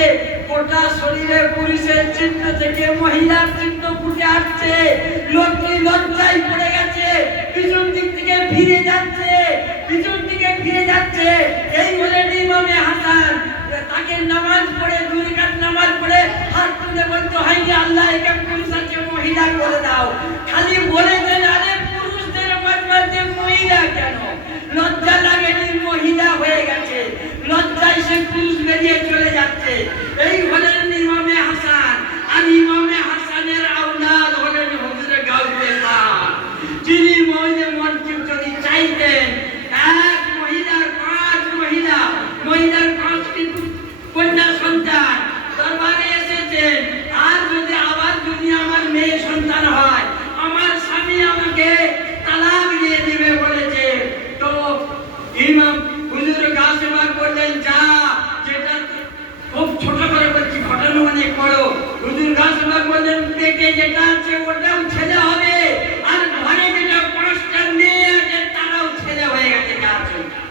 গোটা শরীরে পুরুষের চিহ্ন থেকে মহিলার চিহ্ন ফুটে আসছে। লোকটি লজ্জায় পড়ে গেছে, পিছন দিক থেকে ফিরে যাচ্ছে, পিছন দিকে ফিরে যাচ্ছে। এই বলে ইমামে হাসান তাকে নামাজ পড়ে, 2 রাকাত নামাজ পড়ে হাত তুলে বলতে হয়নি, আল্লাহ একে পুরুষ আছে মহিলা করে দাও। খালি বলে দেন, আরে পুরুষদের মাঝে মহিলা কেন? লজ্জা লাগেনি, মহিলা হয়ে গেছে, লজ্জায় সে পুরুষ বেরিয়ে চলে যাচ্ছে। এই হলেন ইমামে হাসান। আর ইমামে হাসানের আওলাদ হলেন হুজুর গাউসে পাক, যিনি মসজিদ যদি চাইতেন এক মহিলার 5 মহিলার 5টি কন্যা সন্তান দরবারে এসেছেন। আর যদি আমার মেয়ে সন্তান হয়, আমার স্বামী আমাকে তালাক দিয়ে দিবে বলেছে, তো ইমাম হুজুর গাউসে পাক বললেন, যা, যেটা খুব ছোট করে বলছি, ঘটনা অনেক বড়। হুজুর গাউসে পাক বললেন, পেটে যেটা আছে ওটাও ছেলে হবে, আর ঘরে যেটা 5টা মেয়ে আছে তারাও ছেলে হয়ে গেছে। কার সন্তান?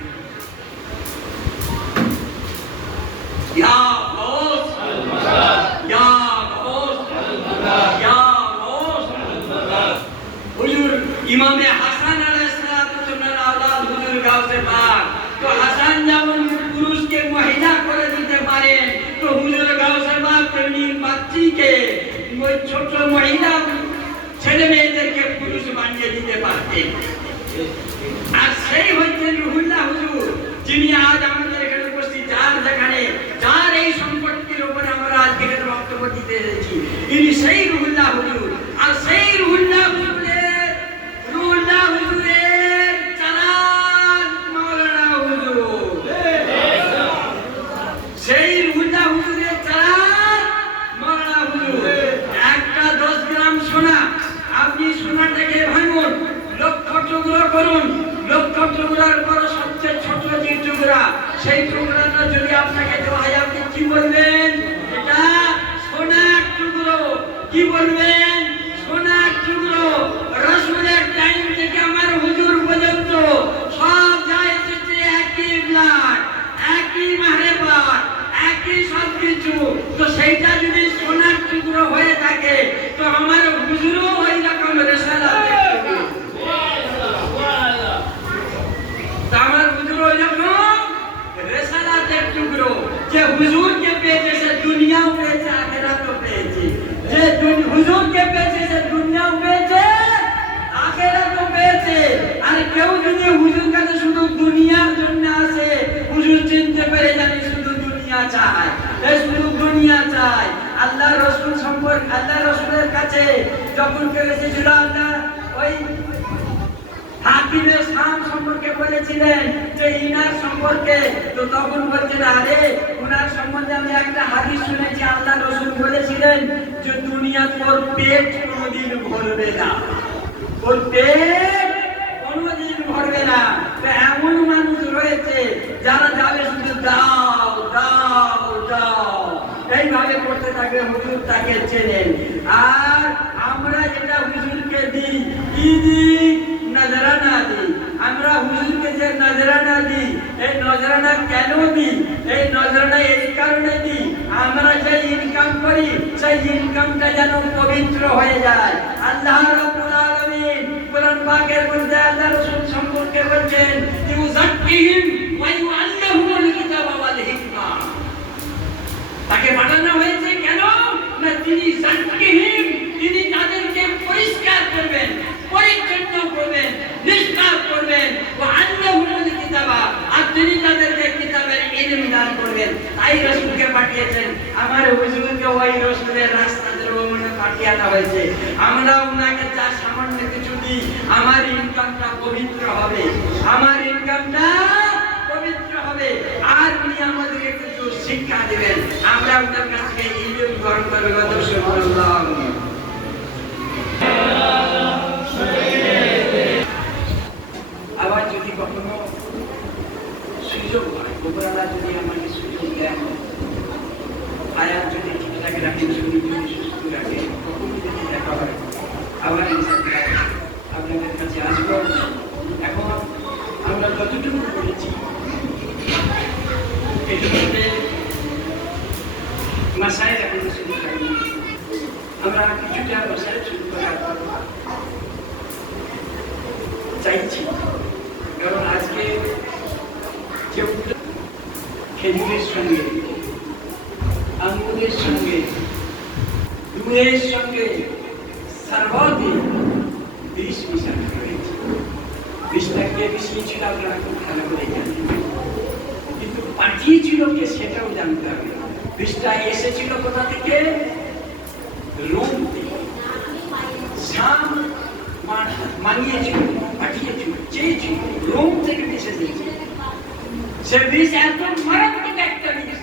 ইয়া গৌস আল্লাহ, ইয়া গৌস আল্লাহ, ইয়া গৌস আল্লাহ। হুজুর ইমামে হাসান আলাইহিস সালামের আওলাদ হুজুর গাউসে পাক। তো হাসান যেমন পুরুষকে মহিলা করে দিতে পারেন, তো হুজুর গাউসে পাক তেমনি বাচ্চিকে, ওই ছোট মহিলা ছেলে মেয়েদেরকে পুরুষ বানিয়ে দিতে পারতেন। আর সেই হচ্ছেন রুহুল্লাহ হুজুর, যিনি আজ আমাদের এখানে উপস্থিত। সেই টুকরাটা যদি আপনাকে দেওয়া হয় আপনি কি বলবেন? এটা সোনার টুকরো। কি বলবেন? সোনার টুকরো। রাসূলের টাইম থেকে আমার হুজুর পর্যন্ত সব যা এসেছে একই ব্লাড, একই মাহরেবাত, একই সব কিছু। তো সেইটা যদি সোনার টুকরো হয়ে থাকে তো আমার হুজুরও ওই রকম রেসালাত দেখতে। আমার হুজুর ওই রকম রেসালাতের টুকরো। যে হুজুরকে পেয়েছে সে দুনিয়াও পেয়েছে, আখিরাতও পেয়েছে। যে হুজুরকে পেয়েছে সে দুনিয়াও পেয়েছে, আখিরাতও পেয়েছে। আর কেউ যদি হুজুর কাছে শুধু দুনিয়ার জন্য আসে, হুজুর চিনতে পেরে জানি শুধু দুনিয়া চায়, শুধু দুনিয়া চায়। আল্লাহ রাসূল সম্পর্কে, আল্লাহ রাসূলের কাছে যখন কেউ এসেছিল, আল্লাহ ওই হাকিমের শাম সম্পর্কে বলেছিলেন যে ইনার সম্পর্কে, তো তখন বলছেন আরে উনার সম্বন্ধে আমি একটা হাদিস শুনেছি, আল্লাহ রাসূল বলেছিলেন যে দুনিয়া তোর পেট কোনোদিন ভরবে না, তোর পেট কোনোদিন ভরবে না। তো এমন মানুষ রয়েছে যারা যাবে শুধু দাও দাও দাও এইভাবে করতে থাকবে, হুজুর তাকে চেনেন। আর আমরা যেটা হুজুরকে দিই কি দিই? নজরানা দিই। আমরা হুজুরকে যে নজরানা দিই, এই নজরানা কেন দিই? এই নজরানা এই কারণে দিই, আমরা যে ইনকাম করি সেই ইনকামটা যেন পবিত্র হয়ে যায়। আল্লাহ রাব্বুল আলামিন কোরআন পাকের মধ্যে আল্লাহ রাসূল সম্পর্কে বলছেন ইউযাক্কিহিম ওয়া ইউআল্লিমুহুল কিতাবা ওয়াল হিকমা। তাকে পাঠানো হয়েছে কেন? না তিনি যাক্কিহিম, তিনি তাদেরকে পরিষ্কার করবেন, পরিচ্ছন্ন করবেন, নিষ্পাপ করবেন। ওয়া আল্লামুহুল কিতাবা, আর তিনি তাদেরকে কিতাবের ইলম দান করবেন। তাই রাসূলকে পাঠিয়েছেন। আমার হুজুরকে ওই রাসূলের রাস্তা ধরে পাঠিয়ে আনা হয়েছে। আমরা ওনাকে যা সামান্য কিছু দিই, আমার ইনকামটা পবিত্র হবে, আমার ইনকামটা পবিত্র হবে। আর উনি আমাদেরকে কিছু শিক্ষা দিবেন, আমরা ওনার কাছ থেকে ইলম গ্রহণ করব। সুবহানাল্লাহ। আবার যদি কখনো সুযোগ হয়, উপরওয়ালা যদি আমাকে সুযোগ দেন, আয়াত যদি ঠিকঠাক রাখেন, শরীর যদি সুস্থ রাখে, কখনো যদি দেখা হয় আবার আপনাদের কাছে আসবো। এখন আমরা যতটুকু করেছি এটুকুতে মাসায় এখনো শুরু করিনি। আমরা কিছুটা মাসায় শুরু করার চাইছি, কারণ আজকে কেউ খেজুরের সঙ্গে, আঙ্গুরের সঙ্গে, দুধের সঙ্গে সর্বদে বিষ মিশানো হয়েছে। বিষটা কে মিশিয়েছিল আপনারা খুব ভালো করে জানেন, কিন্তু পাঠিয়েছিল কে সেটাও জানতে হবে। বিষটা এসেছিল কোথা থেকে? রোম থেকে। শাম মানিয়েছিল, পাঠিয়েছিল, চেয়েছিল, রোম থেকে বিষ এসেছিল। সে বিষ এত মারাত্মক একটা বিষ,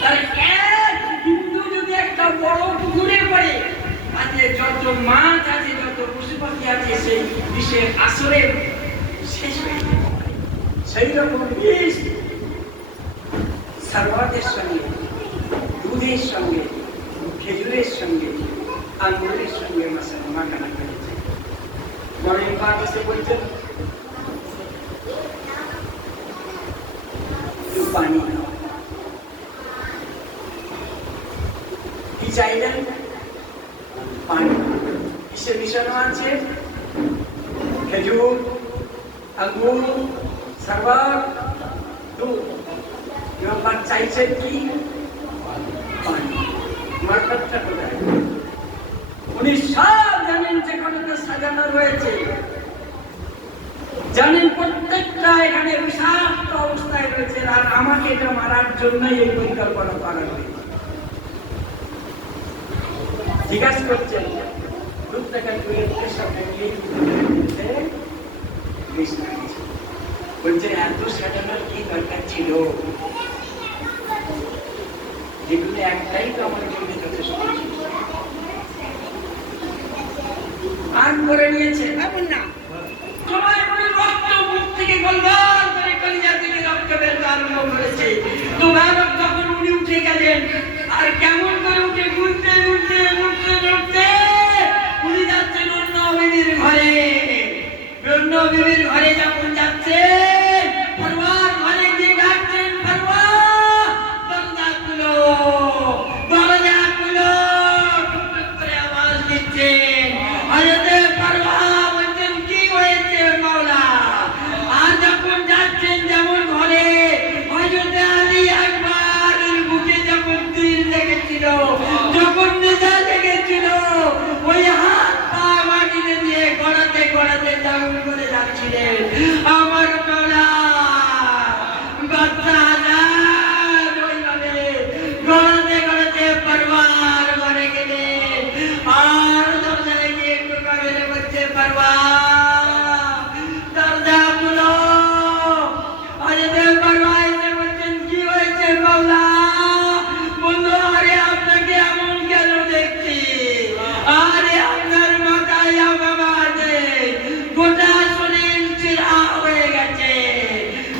তার এক বিন্দু যদি একটা বড় পুকুরে পড়ে, আজকে যত মাছ আছে, যত পশু পাখি আছে, সেই বিষের আসরে শেষ হয়ে যায়। সেই রকম বিষ সরবতের সঙ্গে, দুধের সঙ্গে, খেজুরের সঙ্গে, আঙ্গুরের সঙ্গে মাখানা করেছে। মনের বাদ এসে বলছেন পানি কি চাইলেন? পানি। কিসে মিশানো আছে? খেজুর, আঙ্গুর, শরবত, দুধ। এবার চাইছেন কি? পানি। মার্কেটটা কোথায়? উনি সব জানেন, যে কোনটা সাজানো রয়েছে, জানেন প্রত্যেকটা এখানে বিষাক্ত অবস্থায় রয়েছে। আর আমাকে এটা মারার জন্যই এই পরিকল্পনা করা হয়েছে। জিজ্ঞাসা করছেন দুধ থেকে দুয়ের সঙ্গে বলছে এত সাজানোর কি দরকার ছিল? যেগুলো একটাই তো আমার জন্য যথেষ্ট ছিল। আন করে নিয়েছে এমন না, তোমার রক্ত মুখ থেকে গলগল করে কলিজা থেকে রক্ত বের তার মোবারক যখন উনি উঠে গেলেন, আর কেমন করে উঠে ঘুরতে ঘুরতে ঘুরতে ঘুরতে উনি যাচ্ছেন অন্য বিবির ঘরে। অন্য বিবির ঘরে যখন যাচ্ছে, পরওয়ার ঘরে গিয়ে ডাকছেন, পরওয়ার দরজা খুলো, দরজা খুলো, টুকটুক করে আওয়াজ দিচ্ছেন। হযরতে পরওয়ার বলছেন, কি হয়েছে মাওলা? আর যখন যাচ্ছেন যেমন ঘরে, হযরতে আলী আকবরের বুকে যখন তীর লেগেছিল, যখন নেজা লেগেছিল, ওই হাত পা মাটিতে দিয়ে গড়াতে গড়াতে যেমন করে যাচ্ছিলেন, আমার মাওলা বাচ্চা আজাদ ওইভাবে গড়াতে গড়াতে পরওয়ার ঘরে গেলেন। আর দরজায় গিয়ে একটু কাগজে বলছে, পরওয়ার দরজা খুলো। হযরতে পরওয়ার এসে বলছেন, কি হয়েছে মাওলা? বললো, আরে আপনাকে এমন কেন দেখছি? আরে আপনার মাথায় বাবা আছে, গোটা শরীর চিরা হয়ে গেছে,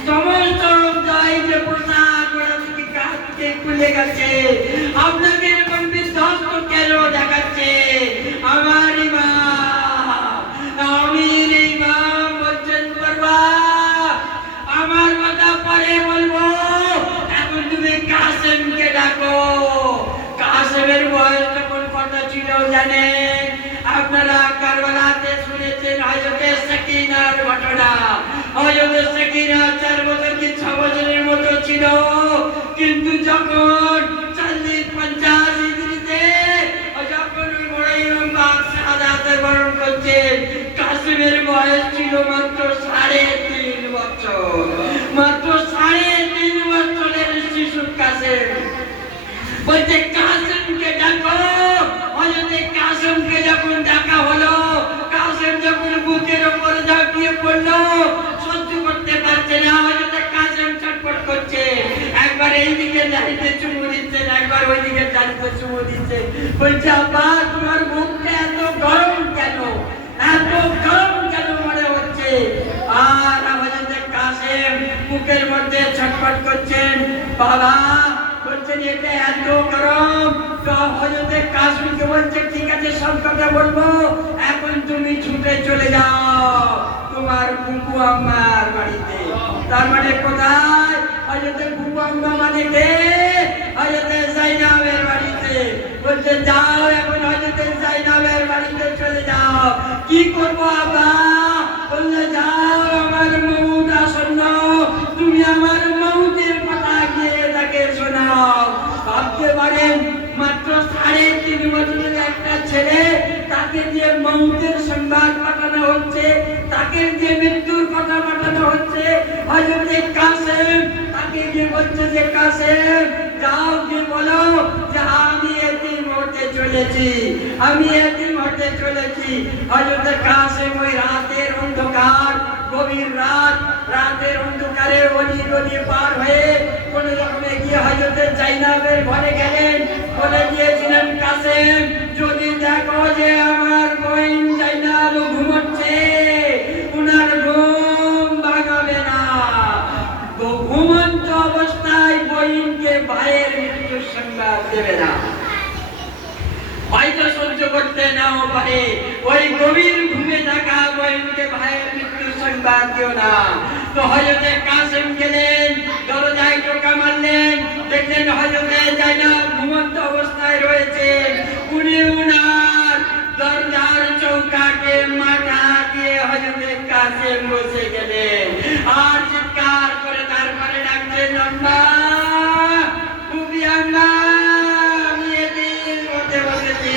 সমস্ত গায়ে যে পোশাক ওরা থেকে কাজ থেকে খুলে গেছে, আপনাকে এরকম বিধ্বস্ত কেন দেখাচ্ছে? আমার ইমাম, আমির ইমাম বলছেন, পরওয়ার আমার কথা পরে বলবো, এখন তুমি কাসেমকে ডাকো। কাসেমের বয়স তখন কত ছিল জানেন? আপনারা কারবালাতে শুনেছেন হযরতে সাকিনার ঘটনা। হযরতে সাকিনা 4 বছর কি 6 বছরের মতো ছিল, কিন্তু যখন 40-50 হিজরিতে যখন ওই বড় ইমাম বাগ শাহাদাতে বরণ করছেন, কাসেমের বয়স ছিল মাত্র 3.5 বছর। মাত্র 3.5 বছরের শিশু কাসেম। বলছে, কাসেমকে ডাকো। হযরতে কাসেমকে যখন ডাকা হলো, কাসেম যখন বুকের উপরে ঝাঁপিয়ে পড়লো, সহ্য করতে পারছে না। হযরতে কাসেম ছটফট করছে, একবার এইদিকে দাঁড়িয়ে চুমু দিচ্ছেন, একবার ওইদিকে দাঁড়িয়ে চুমু দিচ্ছেন। বলছে, আব্বা তোমার মুখটা এত গরম কেন? এত গরম কেন মনে হচ্ছে? আর হযরতে কাসেম বুকের মধ্যে ছটফট করছেন। বাবা বলছেন, এটা এত গরম। তো হযরতে কাসেমকে বলছে, ঠিক আছে সব কথা বলবো, এখন তুমি ছুটে চলে যাও তোমার বুবু আম্মার বাড়িতে। তার মানে কোথায়? হযরতে বুবু আম্মা মানে কে? হযরতে যায়েনাবের বাড়িতে। বলছে, যাও এখন হযরতে যায়েনাবের বাড়িতে চলে যাও। কি করবো আব্বা? বললে, যাও, আমার মউত আসন্ন, তুমি আমার মউতের কথা গিয়ে তাকে শোনাও। ভাবতে পারেন মাত্র 3.5 বছরের একটা ছেলে, তাকে যে মউতের সংবাদ পাঠানো হচ্ছে, তাকে যে মৃত্যুর কথা পাঠানো হচ্ছে। হযরতে কাসেম তাকে গিয়ে বলছে যে, কাসেম যাও গিয়ে বলো যে আমি এতিম হতে চলেছি, আমি এতিম হতে চলেছি। হযরতে কাসেম ওই রাতের অন্ধকার, গভীর রাত, রাতের অন্ধকারে অলি গলি পার হয়ে কোন রকমে গিয়ে হযরতে যায়েনাবের ঘরে গেলেন। বলে দিয়েছিলেন, কাসেম যদি দেখো যে আমার বোন যায়েনাব ঘুমোচ্ছে, উনার ঘুম ভাঙাবে না, ঘুমন্ত অবস্থায় বোনকে ভাইয়ের মৃত্যুর সংবাদ দেবে না। হয়তো সহ্য করতে নাও পারে, ওই গভীর ঘুমে থাকা বোনকে ভাইয়ের মৃত্যুর সংবাদ দিও না। তো হযরতে কাসেম গেলেন, দরজায় টোকা মারলেন, দেখলেন হযরতে যায়েনাব ঘুমন্ত অবস্থায় রয়েছেন। উনি উনার দরজার চৌকাঠে মাথা দিয়ে হযরতে কাসেম বসে গেলেন। আর চিৎকার করে তারপরে ডাকলেন, আম্মা, বুবি আম্মা, আমি এতিম হতে বসেছি।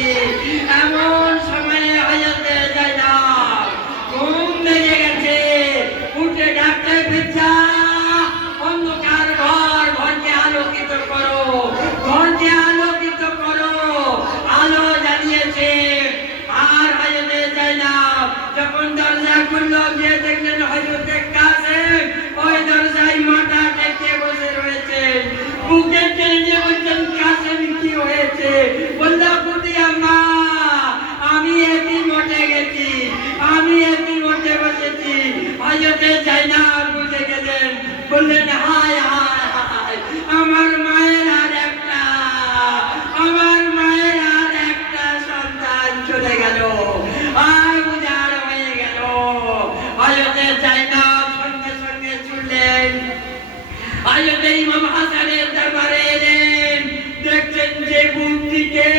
এমন সময়ে হযরতে যায়েনাব ঘুম ভেঙে গেছে, উঠে ডাকতে, পিতা, অন্ধকার ঘর, ঘরকে আলোকিত করো, ঘরকে আমার মায়ের আর একটা সন্তান চলে গেল, আর উজাড় হয়ে গেল। হযরতে যায়েনব সঙ্গে সঙ্গে ছুটলেন, হযরতে ইমাম হাসানের দরবারে এলেন। দেখছেন যে বুক থেকে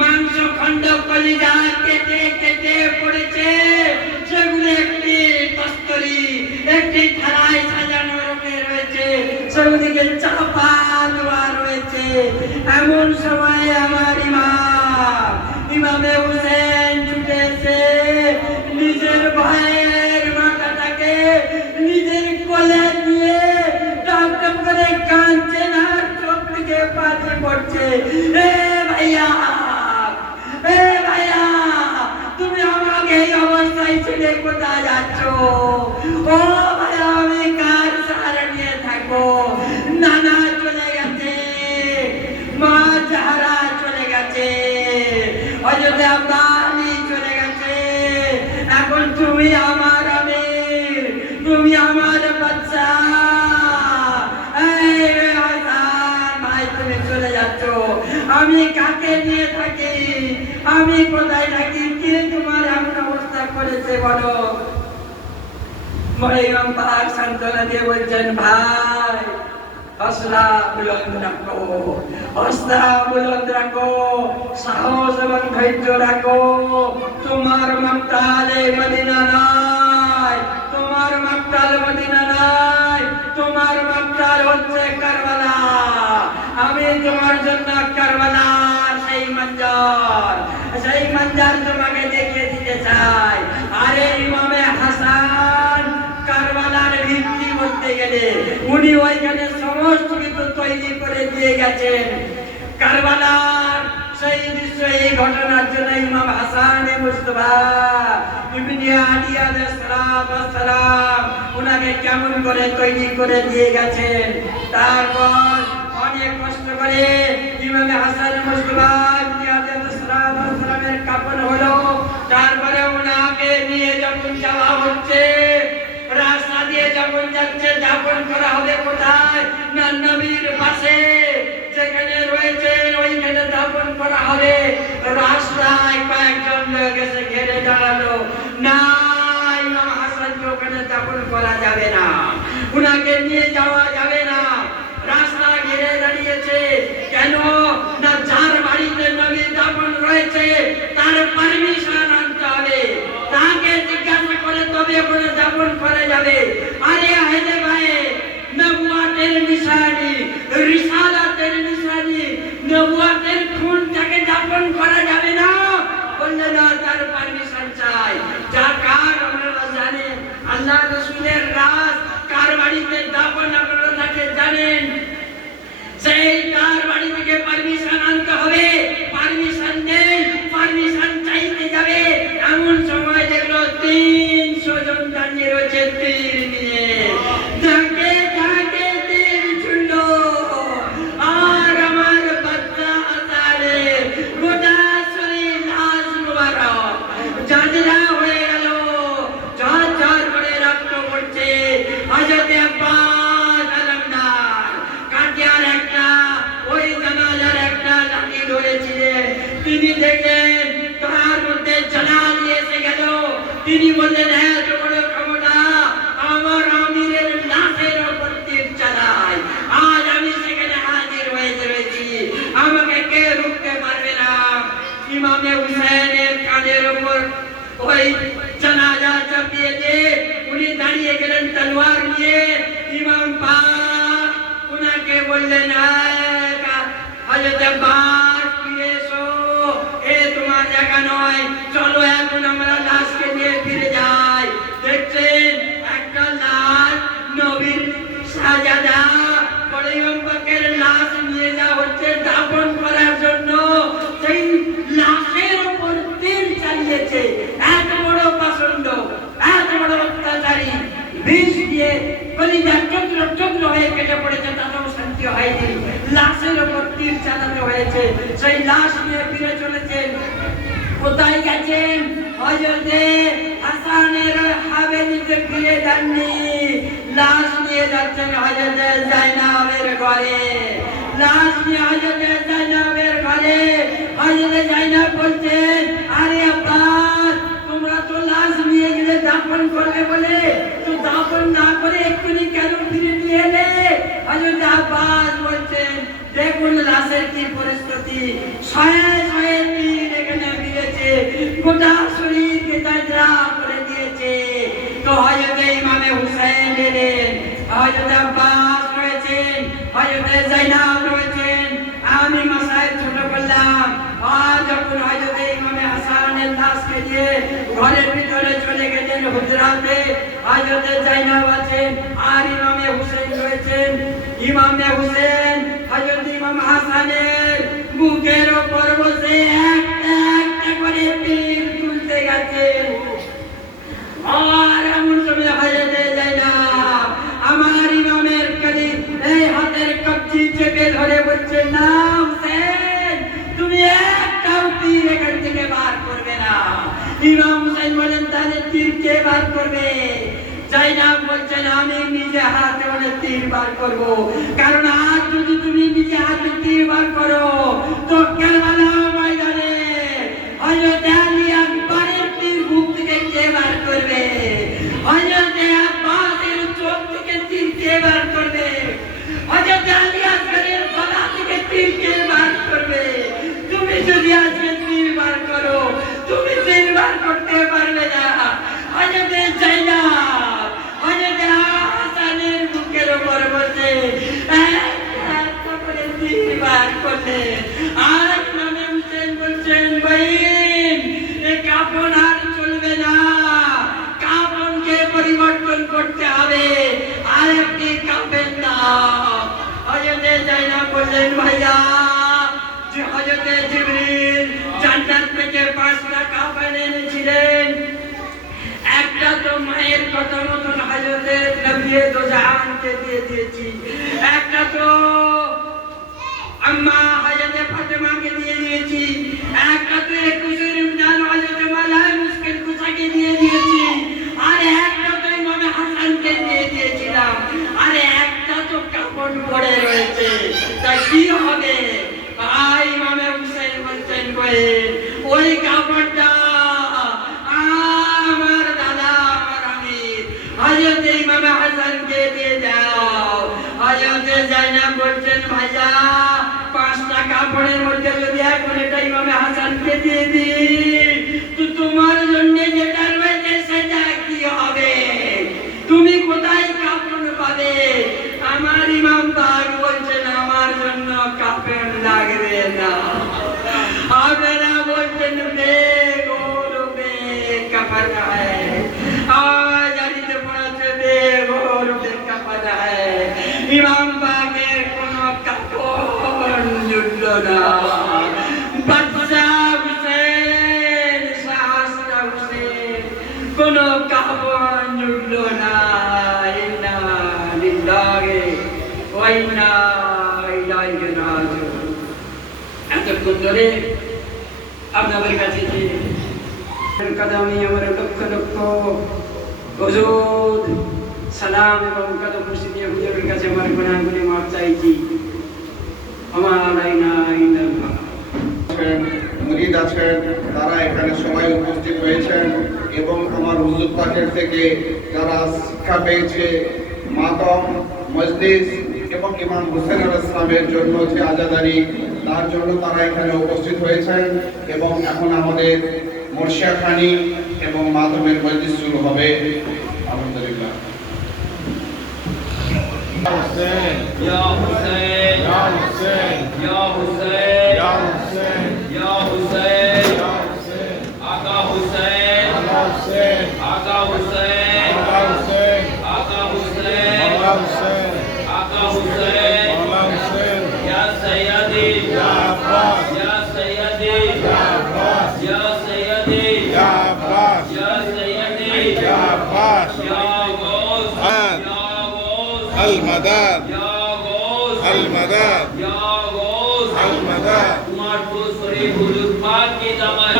মাংস খণ্ড কলিজা কেটে কেটে পড়েছে, সেগুলো একটি তস্তরি একটি থালায় সাজানো রয়েছে, সেগুলিকে চাপা দেওয়া রয়েছে। এমন সময় আমার ইমামে হুসেন ছুটে এসে নিজের ভাইয়ের মাথাটাকে নিজের কোলে দিয়ে টপ করে কাঁদছেন, আর চোখ থেকে পানি পড়ছে। এ ভাইয়া, তুমি আমাকে এই অবস্থায় ছেড়ে কোথায় যাচ্ছ? ও ভাইয়া, আমি কার সাহারা নিয়ে থাকবো? নানা চলে গেছে, মা জাহারা চলে গেছে, হযরত আব্বানি চলে গেছে। এখন তুমি আমার আমির, তুমি আমার বাচ্চা। ভাই, তুমি চলে যাচ্ছ, আমি কাকে নিয়ে থাকি? আমি কোথায় থাকি? কে তোমার এমন অবস্থা করেছে বলো? ইমাম পাক সান্ত্বনা দিয়ে বলছেন, ভাই হৌসলা বুলন্দ রাখো, হৌসলা বুলন্দ রাখো, সাহস এবং ধৈর্য রাখো। তোমার মক্তালে মদিনা নাই, তোমার মক্তাল মদিনা নাই, তোমার মক্তাল হচ্ছে কারবালা। আমি তোমার জন্য কারবালার সেই মঞ্জার তোমাকে দেখিয়ে দিতে চাই। আরে ইমামে হাসান কারবালার ভিত্তি বলতে গেলে উনি ওইখানে সমস্ত কিছু তৈরি করে দিয়ে গেছেন। কারবালার সেই দৃশ্য, এই ঘটনার জন্য ইমাম হাসান মুস্তাফা ইবনে আলী আলাইহিস সালাম উনাকে কেমন করে তৈরি করে দিয়ে গেছেন। তারপর অনেক কষ্ট করে ইমাম হাসান মুস্তাফা ইবনে আলী আলাইহিস সালামের কাফন হলো। তারপরে উনাকে নিয়ে যখন যাওয়া হচ্ছে, রাস্তা দিয়ে যখন যাচ্ছে, দাফন করা হবে কোথায়? না নবীর পাশে যেখানে রয়েছেন ওইখানে দাফন করা হবে। রাস্তায় কয়েকজন লোক এসে ঘিরে দাঁড়ালো, না ইমাম হাসানকে ওখানে দাফন করা যাবে না, উনাকে নিয়ে যাওয়া যাবে না। রাস্তা ঘিরে দাঁড়িয়েছে কেন? না যার বাড়িতে নবী দাফন রয়েছে তার পারমিশন আনতে হবে, তাকে জিজ্ঞাসা করে তবে ওখানে দাফন করা যাবে। আরে আহলে ভাই, নবুয়তের নিশানি, রিসালাতের নিশানি, নবুয়তের খুনটাকে দাফন করা যাবে না, বললে না তার পারমিশন চাই। যার কার আপনারা জানেন, আল্লাহ রাসূলের রাজ কার বাড়িতে দাফন আপনারা তাকে জানেন, সেই কার বাড়ি থেকে পারমিশন আনতে হবে। পারমিশন নেই, পারমিশন চাইতে যাবে, এমন সময় দেখলো 300 জন দাঁড়িয়ে রয়েছে তীর নিয়ে, যাকে যাকে তীর ছুড়লো। আর আমার বাচ্চা আসারে গোটা শরীর লাশ মুবারক ঝাঁঝরা হয়ে গেল, ঝরঝর করে রক্ত পড়ছে। হযরত আব্বাস আলমদার কাটিয়ার একটা ওই জানাজার একটা লাঠি ধরেছিলেন, তিনি দেখলেন তার মধ্যে জালাল এসে গেল। তিনি বললেন, এত বড় ক্ষমতা, আমার আমিরের লাশের উপর তীর চালায়, আজ আমি সেখানে হাজির হয়ে রয়েছি, আমাকে কে রুখতে পারবে না। ইমামে হুসেনের কাঁধের উপর ওই জানাজা চাপিয়ে দিয়ে উনি দাঁড়িয়ে গেলেন তলোয়ার নিয়ে। ইমাম পাক উনাকে বললেন, হযরত আব্বাস ফিরে এসো, এ তোমার জায়গা নয়, চলো এখন আমরা লাশকে নিয়ে ফিরে যাই। দেখছেন একটা লাশ নবীর সাজাদা ইমাম পাকের লাশ নিয়ে যাওয়া হচ্ছে দাফন করার জন্য। সেই লাশের উপর তীর চালিয়েছে, এত বড় পাষণ্ড, এত বড় অত্যাচারী, বিষ দিয়ে কলিজা টুকরো হয়ে কেটে পড়েছে, তাতেও শান্তি হয়নি, লাশের উপর তীর চালাতে হয়েছে। সেই লাশ নিয়ে ফিরে চলেছেন। কোথায় গেছেন? হযরতে হাসানের হাভেলিতে ফিরে যাননি, লাশ নিয়ে যাচ্ছেন হযরতে যায়েনবের ঘরে। লাশ নিয়ে হযরত জাইনাবের ঘরে হযরত জাইনাব বলছে, আরে আব্বাস তোমরা তো লাশ নিয়ে গেলে দাফন করবে বলে, তো দাফন না করে এক্ষুনি কেন ফিরে নিয়ে এলে? হযরত আব্বাস বলছেন, দেখুন লাশের কি পরিস্থিতি, শয়ে শয়ে তীর এখানে দিয়েছে, গোটা শরীরকে তাজরা করে দিয়েছে। তো হযরত ইমামে হুসাইন এলেন, হযরত আব্বাস রয়েছেন, হযরত জাইনাব রয়েছেন, আমি মাসায় ছোট করলাম। আর যখন হযরত ইমামে হাসানের লাশকে নিয়ে ঘরের ভিতরে চলে গেলেন হুজরাতে, হযরত জাইনাব আছেন আর ইমামে হুসাইন রয়েছেন। ইমামে হুসেন হযরত ইমাম হাসানের বুকের উপর বসে একটা একটা করে তীর তুলতে গেছেন। আর এমন সময় হযরত জাইনাব আমার ইমামের কালি এই হাতের কবজি চেপে ধরে বলছেন, না হুসেন তুমি একটাও তীর এখান থেকে বার করবে না। ইমাম হুসেন বলেন, তাহলে তীর কে বার করবে? জাইনাব বলছেন, আমি নিজে হাতে অনেক তীর বার করব, কারণ আজ যদি তুমি নিজে হাতে তীর বার করো তো কারবালা ময়দানে হযরত আলী আকবরের তীর বুক থেকে কে বার করবে? হযরত আব্বাসের চোখ থেকে তীর কে বার করবে? হযরত আলী আকবরের গলা থেকে তীর কে বার করবে? তুমি যদি আজকে তীর বার করো, তুমি তীর বার করতে পারবে না। হযরত জাইনাব হযরত হাসানের বুকের উপর বসে একটা করে তীর বার করলেন। আর ইমামে হুসেন বলছেন, বাইন এ কাফন আর চলবে না, কাফনকে পরিবর্তন করতে হবে, আর একটি কাফন দাও। হযরত জাইনাব বললেন, ভাইয়া হযরত জিবরিল জান্নাত থেকে 5টা কাফন এনেছিলেন, একটা তো মায়ের কথা মতন হযরত নবী দোজাহানকে দিয়ে দিয়েছি, একটা তো আম্মা হযরত ফাতেমাকে দিয়ে দিয়েছি, একটা তো 21 রমজান হযরত মালাই মুশকিল কুসাকে দিয়ে দিয়েছি, আর একটা তো ইমামে হাসানকে দিয়ে দিয়েছিলাম, আর একটা তো কাপড় পড়ে রয়েছে, তা কি হবে? ভাই ইমামে হুসাইন বলছেন, ওই কাপড়টা আমার দাদা আমার আমির হযরত ইমামে হাসানকে দিয়ে দাও। হযরত জাইনাব বলছেন, ভাইয়া 5টা কাপড়ের মধ্যে যদি এখন এটা ইমামে হাসানকে দিয়ে দিই তো তোমার জন্য যেটা রয়েছে সেটা কি হবে? তুমি কোথায় কাপড় পাবে? আমার ইমাম পাক বলছেন, আমার জন্য কাপড় লাগবে না। আপনারা বলছেন বেগোরবে কাপড় হ্যায়, আজ আদিতে পড়াচ্ছে বেগোরবে কাপড় হ্যায়। ইমাম পাকের কোনো কাপড় জুটল না। বাদশা হুসেন, শাহস্তা হুসেন, কোনো কাপড় জুটল না। ইন্না লিল্লাহি ওয়া ইন্না ইলাইহি রাজিউন। এতক্ষণ ধরে আপনাদের কাছে যে কদমে আমার লক্ষ লক্ষ হুজুর সালাম এবং কদম মুর্শিদিয়া হুজুরের কাছে আমার গুনাহগুলি মাফ চাইছি। আমার আলাইনা ইল্লাল্লাহ। মুরিদ আছেন, তারা এখানে সবাই উপস্থিত হয়েছেন এবং আমার হুজুর পাকের থেকে যারা শিক্ষা পেয়েছে, মাতম মজলিস এবং ইমাম হুসেন আলাইহিস সালামের জন্য যে আজাদারি, তার জন্য তারা এখানে উপস্থিত হয়েছেন। এবং এখন আমাদের মোর্শিয়াখানি এবং মাতমের মজলিস শুরু হবে। আলহামদুলিল্লাহ। Hussein, Ya Hussein, Ya Hussein, Ya Hussein, Ya Hussein, Ya Hussein, Ya Hussein, Aga Hussein, Aga Hussein, Aga Hussein, Aga Hussein, Aga Hussein, Aga Hussein, Aga Hussein, Aga Hussein, Ya Sayyidi, Ya Abbas, Ya Sayyidi, Ya Abbas, Ya Sayyidi, Ya Abbas, Ya Sayyidi, Ya Abbas, Ya Ghaus, Ya المداد يا غوث المداد يا غوث المداد তোমার তো শরীফ হুজুর পাক কি দামান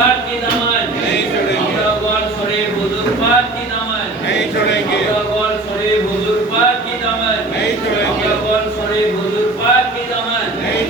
नहीं छोड़ेंगे गोल शरीफ हुजूर पाक की दामन नहीं छोड़ेंगे गोल शरीफ हुजूर पाक की दामन नहीं छोड़ेंगे गोल शरीफ हुजूर पाक की दामन नहीं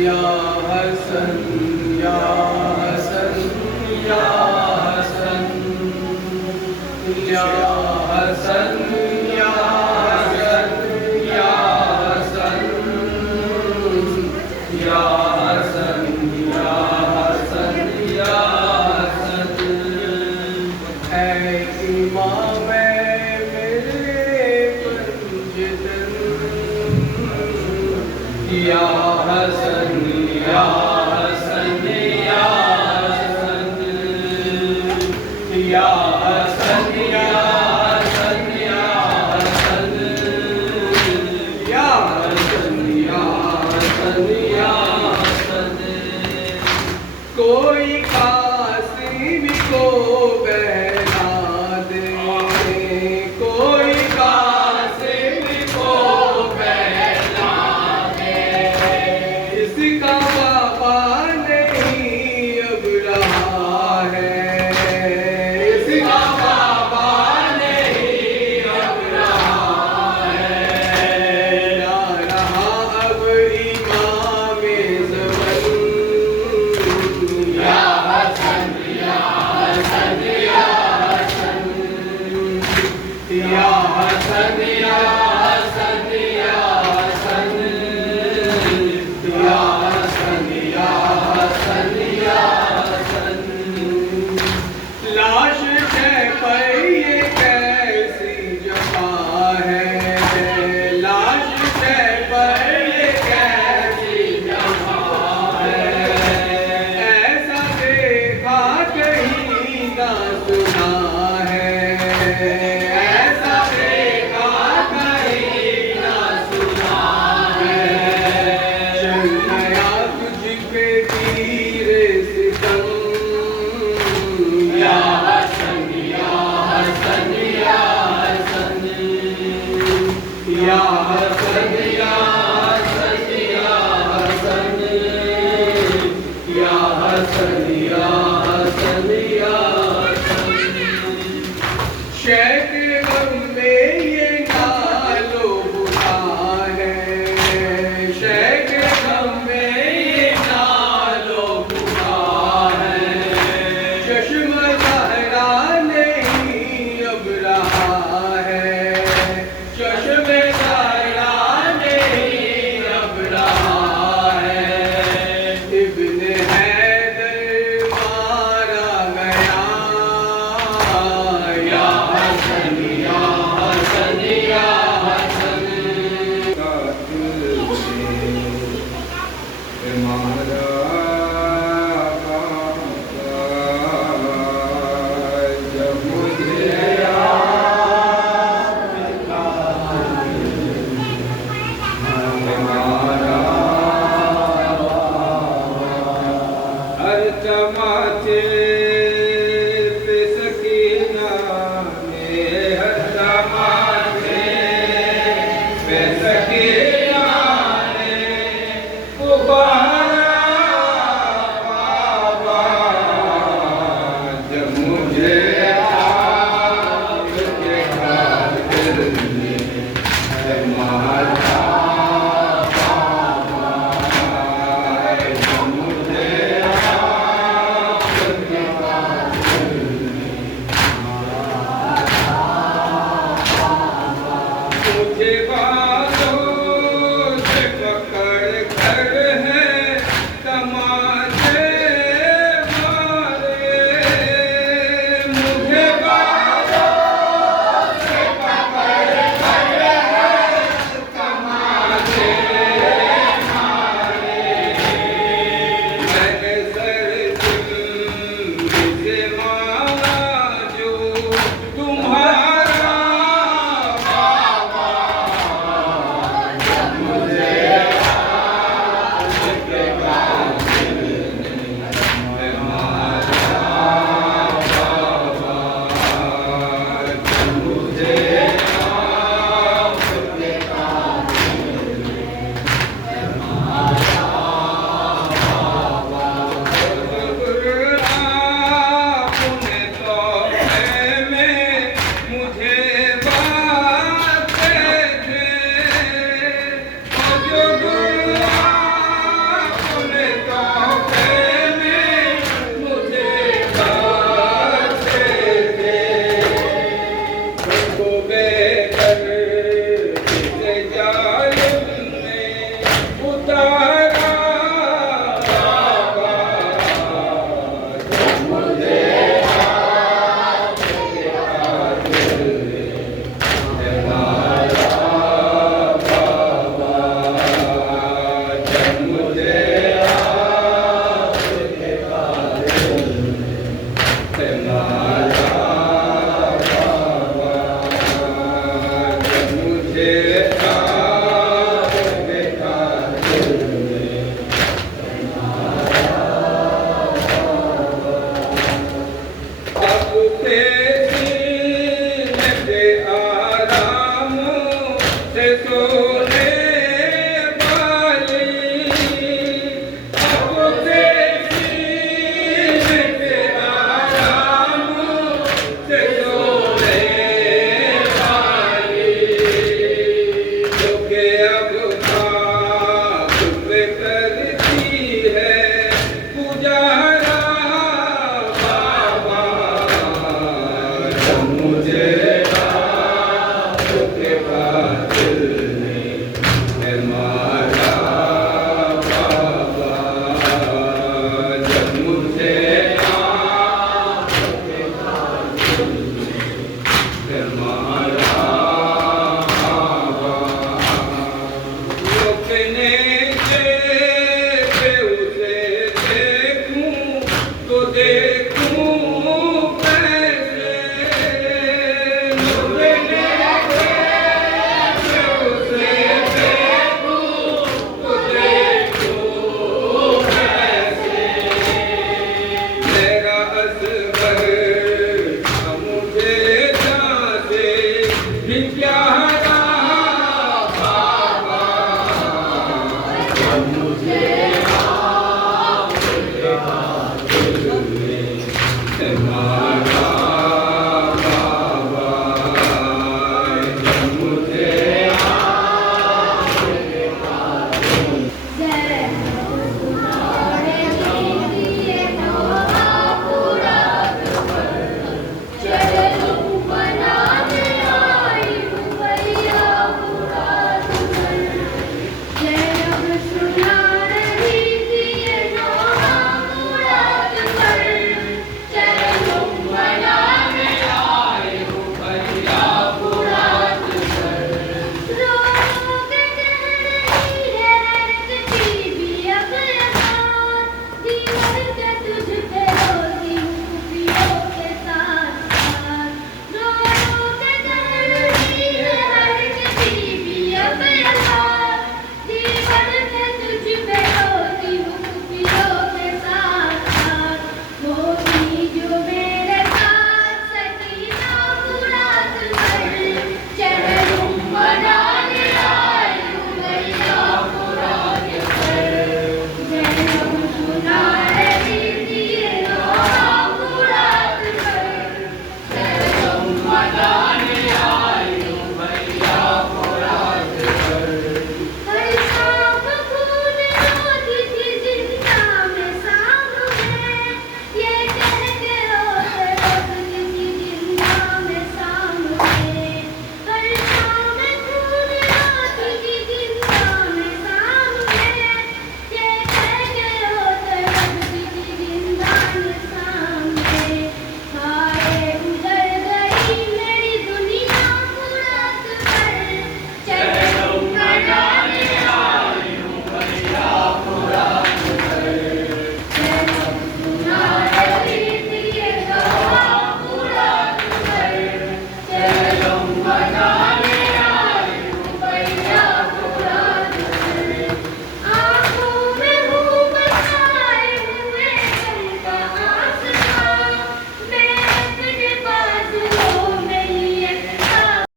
या हसन या हसन या हसन या हसन या हसन या हसन या हसन या हसन या हसन ऐ इमाम मेरे पंजतन या हसन या हसन या हसन या हसन या हसन या हसन या हसन या हसन या हसन कोई कासिम को बहला दे कोई कासिम को बहला दे इसका बाबा नहीं अब रहा है इसका बाबा नहीं अब रहा है ना रहा अब इमाम ज़मान या हसन या हसन या हसन या हसन या हसन या हसन या हसन या हसन या हसन लाश है पर ये कैसी जफा है लाश है पर ये कैसी जफा है ऐसा देखा कहीं ना सुना है ऐसा देखा कहीं ना सुना है चल गया तुझ पे तीर सितम या हसन या हसन या हसन या हसन या हसन या हसन या हसन या हसन या हसन शेख गम में ये नालो बुरा है शेख गम में ये नालो बुरा है चश्म ज़हरा नहीं अब रहा है चश्म ज़हरा नहीं अब रहा है इब्न हैदर मारा गया या हसन या हसन या हसन हर तमाचे पे सकीना में हर तमाचे पे सकीना ने पुकारा बाबा जब मुझे आपके खातिर में मारा मुझे बातों से पकड़ कर है तमाचे मारे मुझे बातों से पकड़ कर है तमाचे मारे मैंने सर से मांगा जो तुम्हारा मुझे बात थे রসুল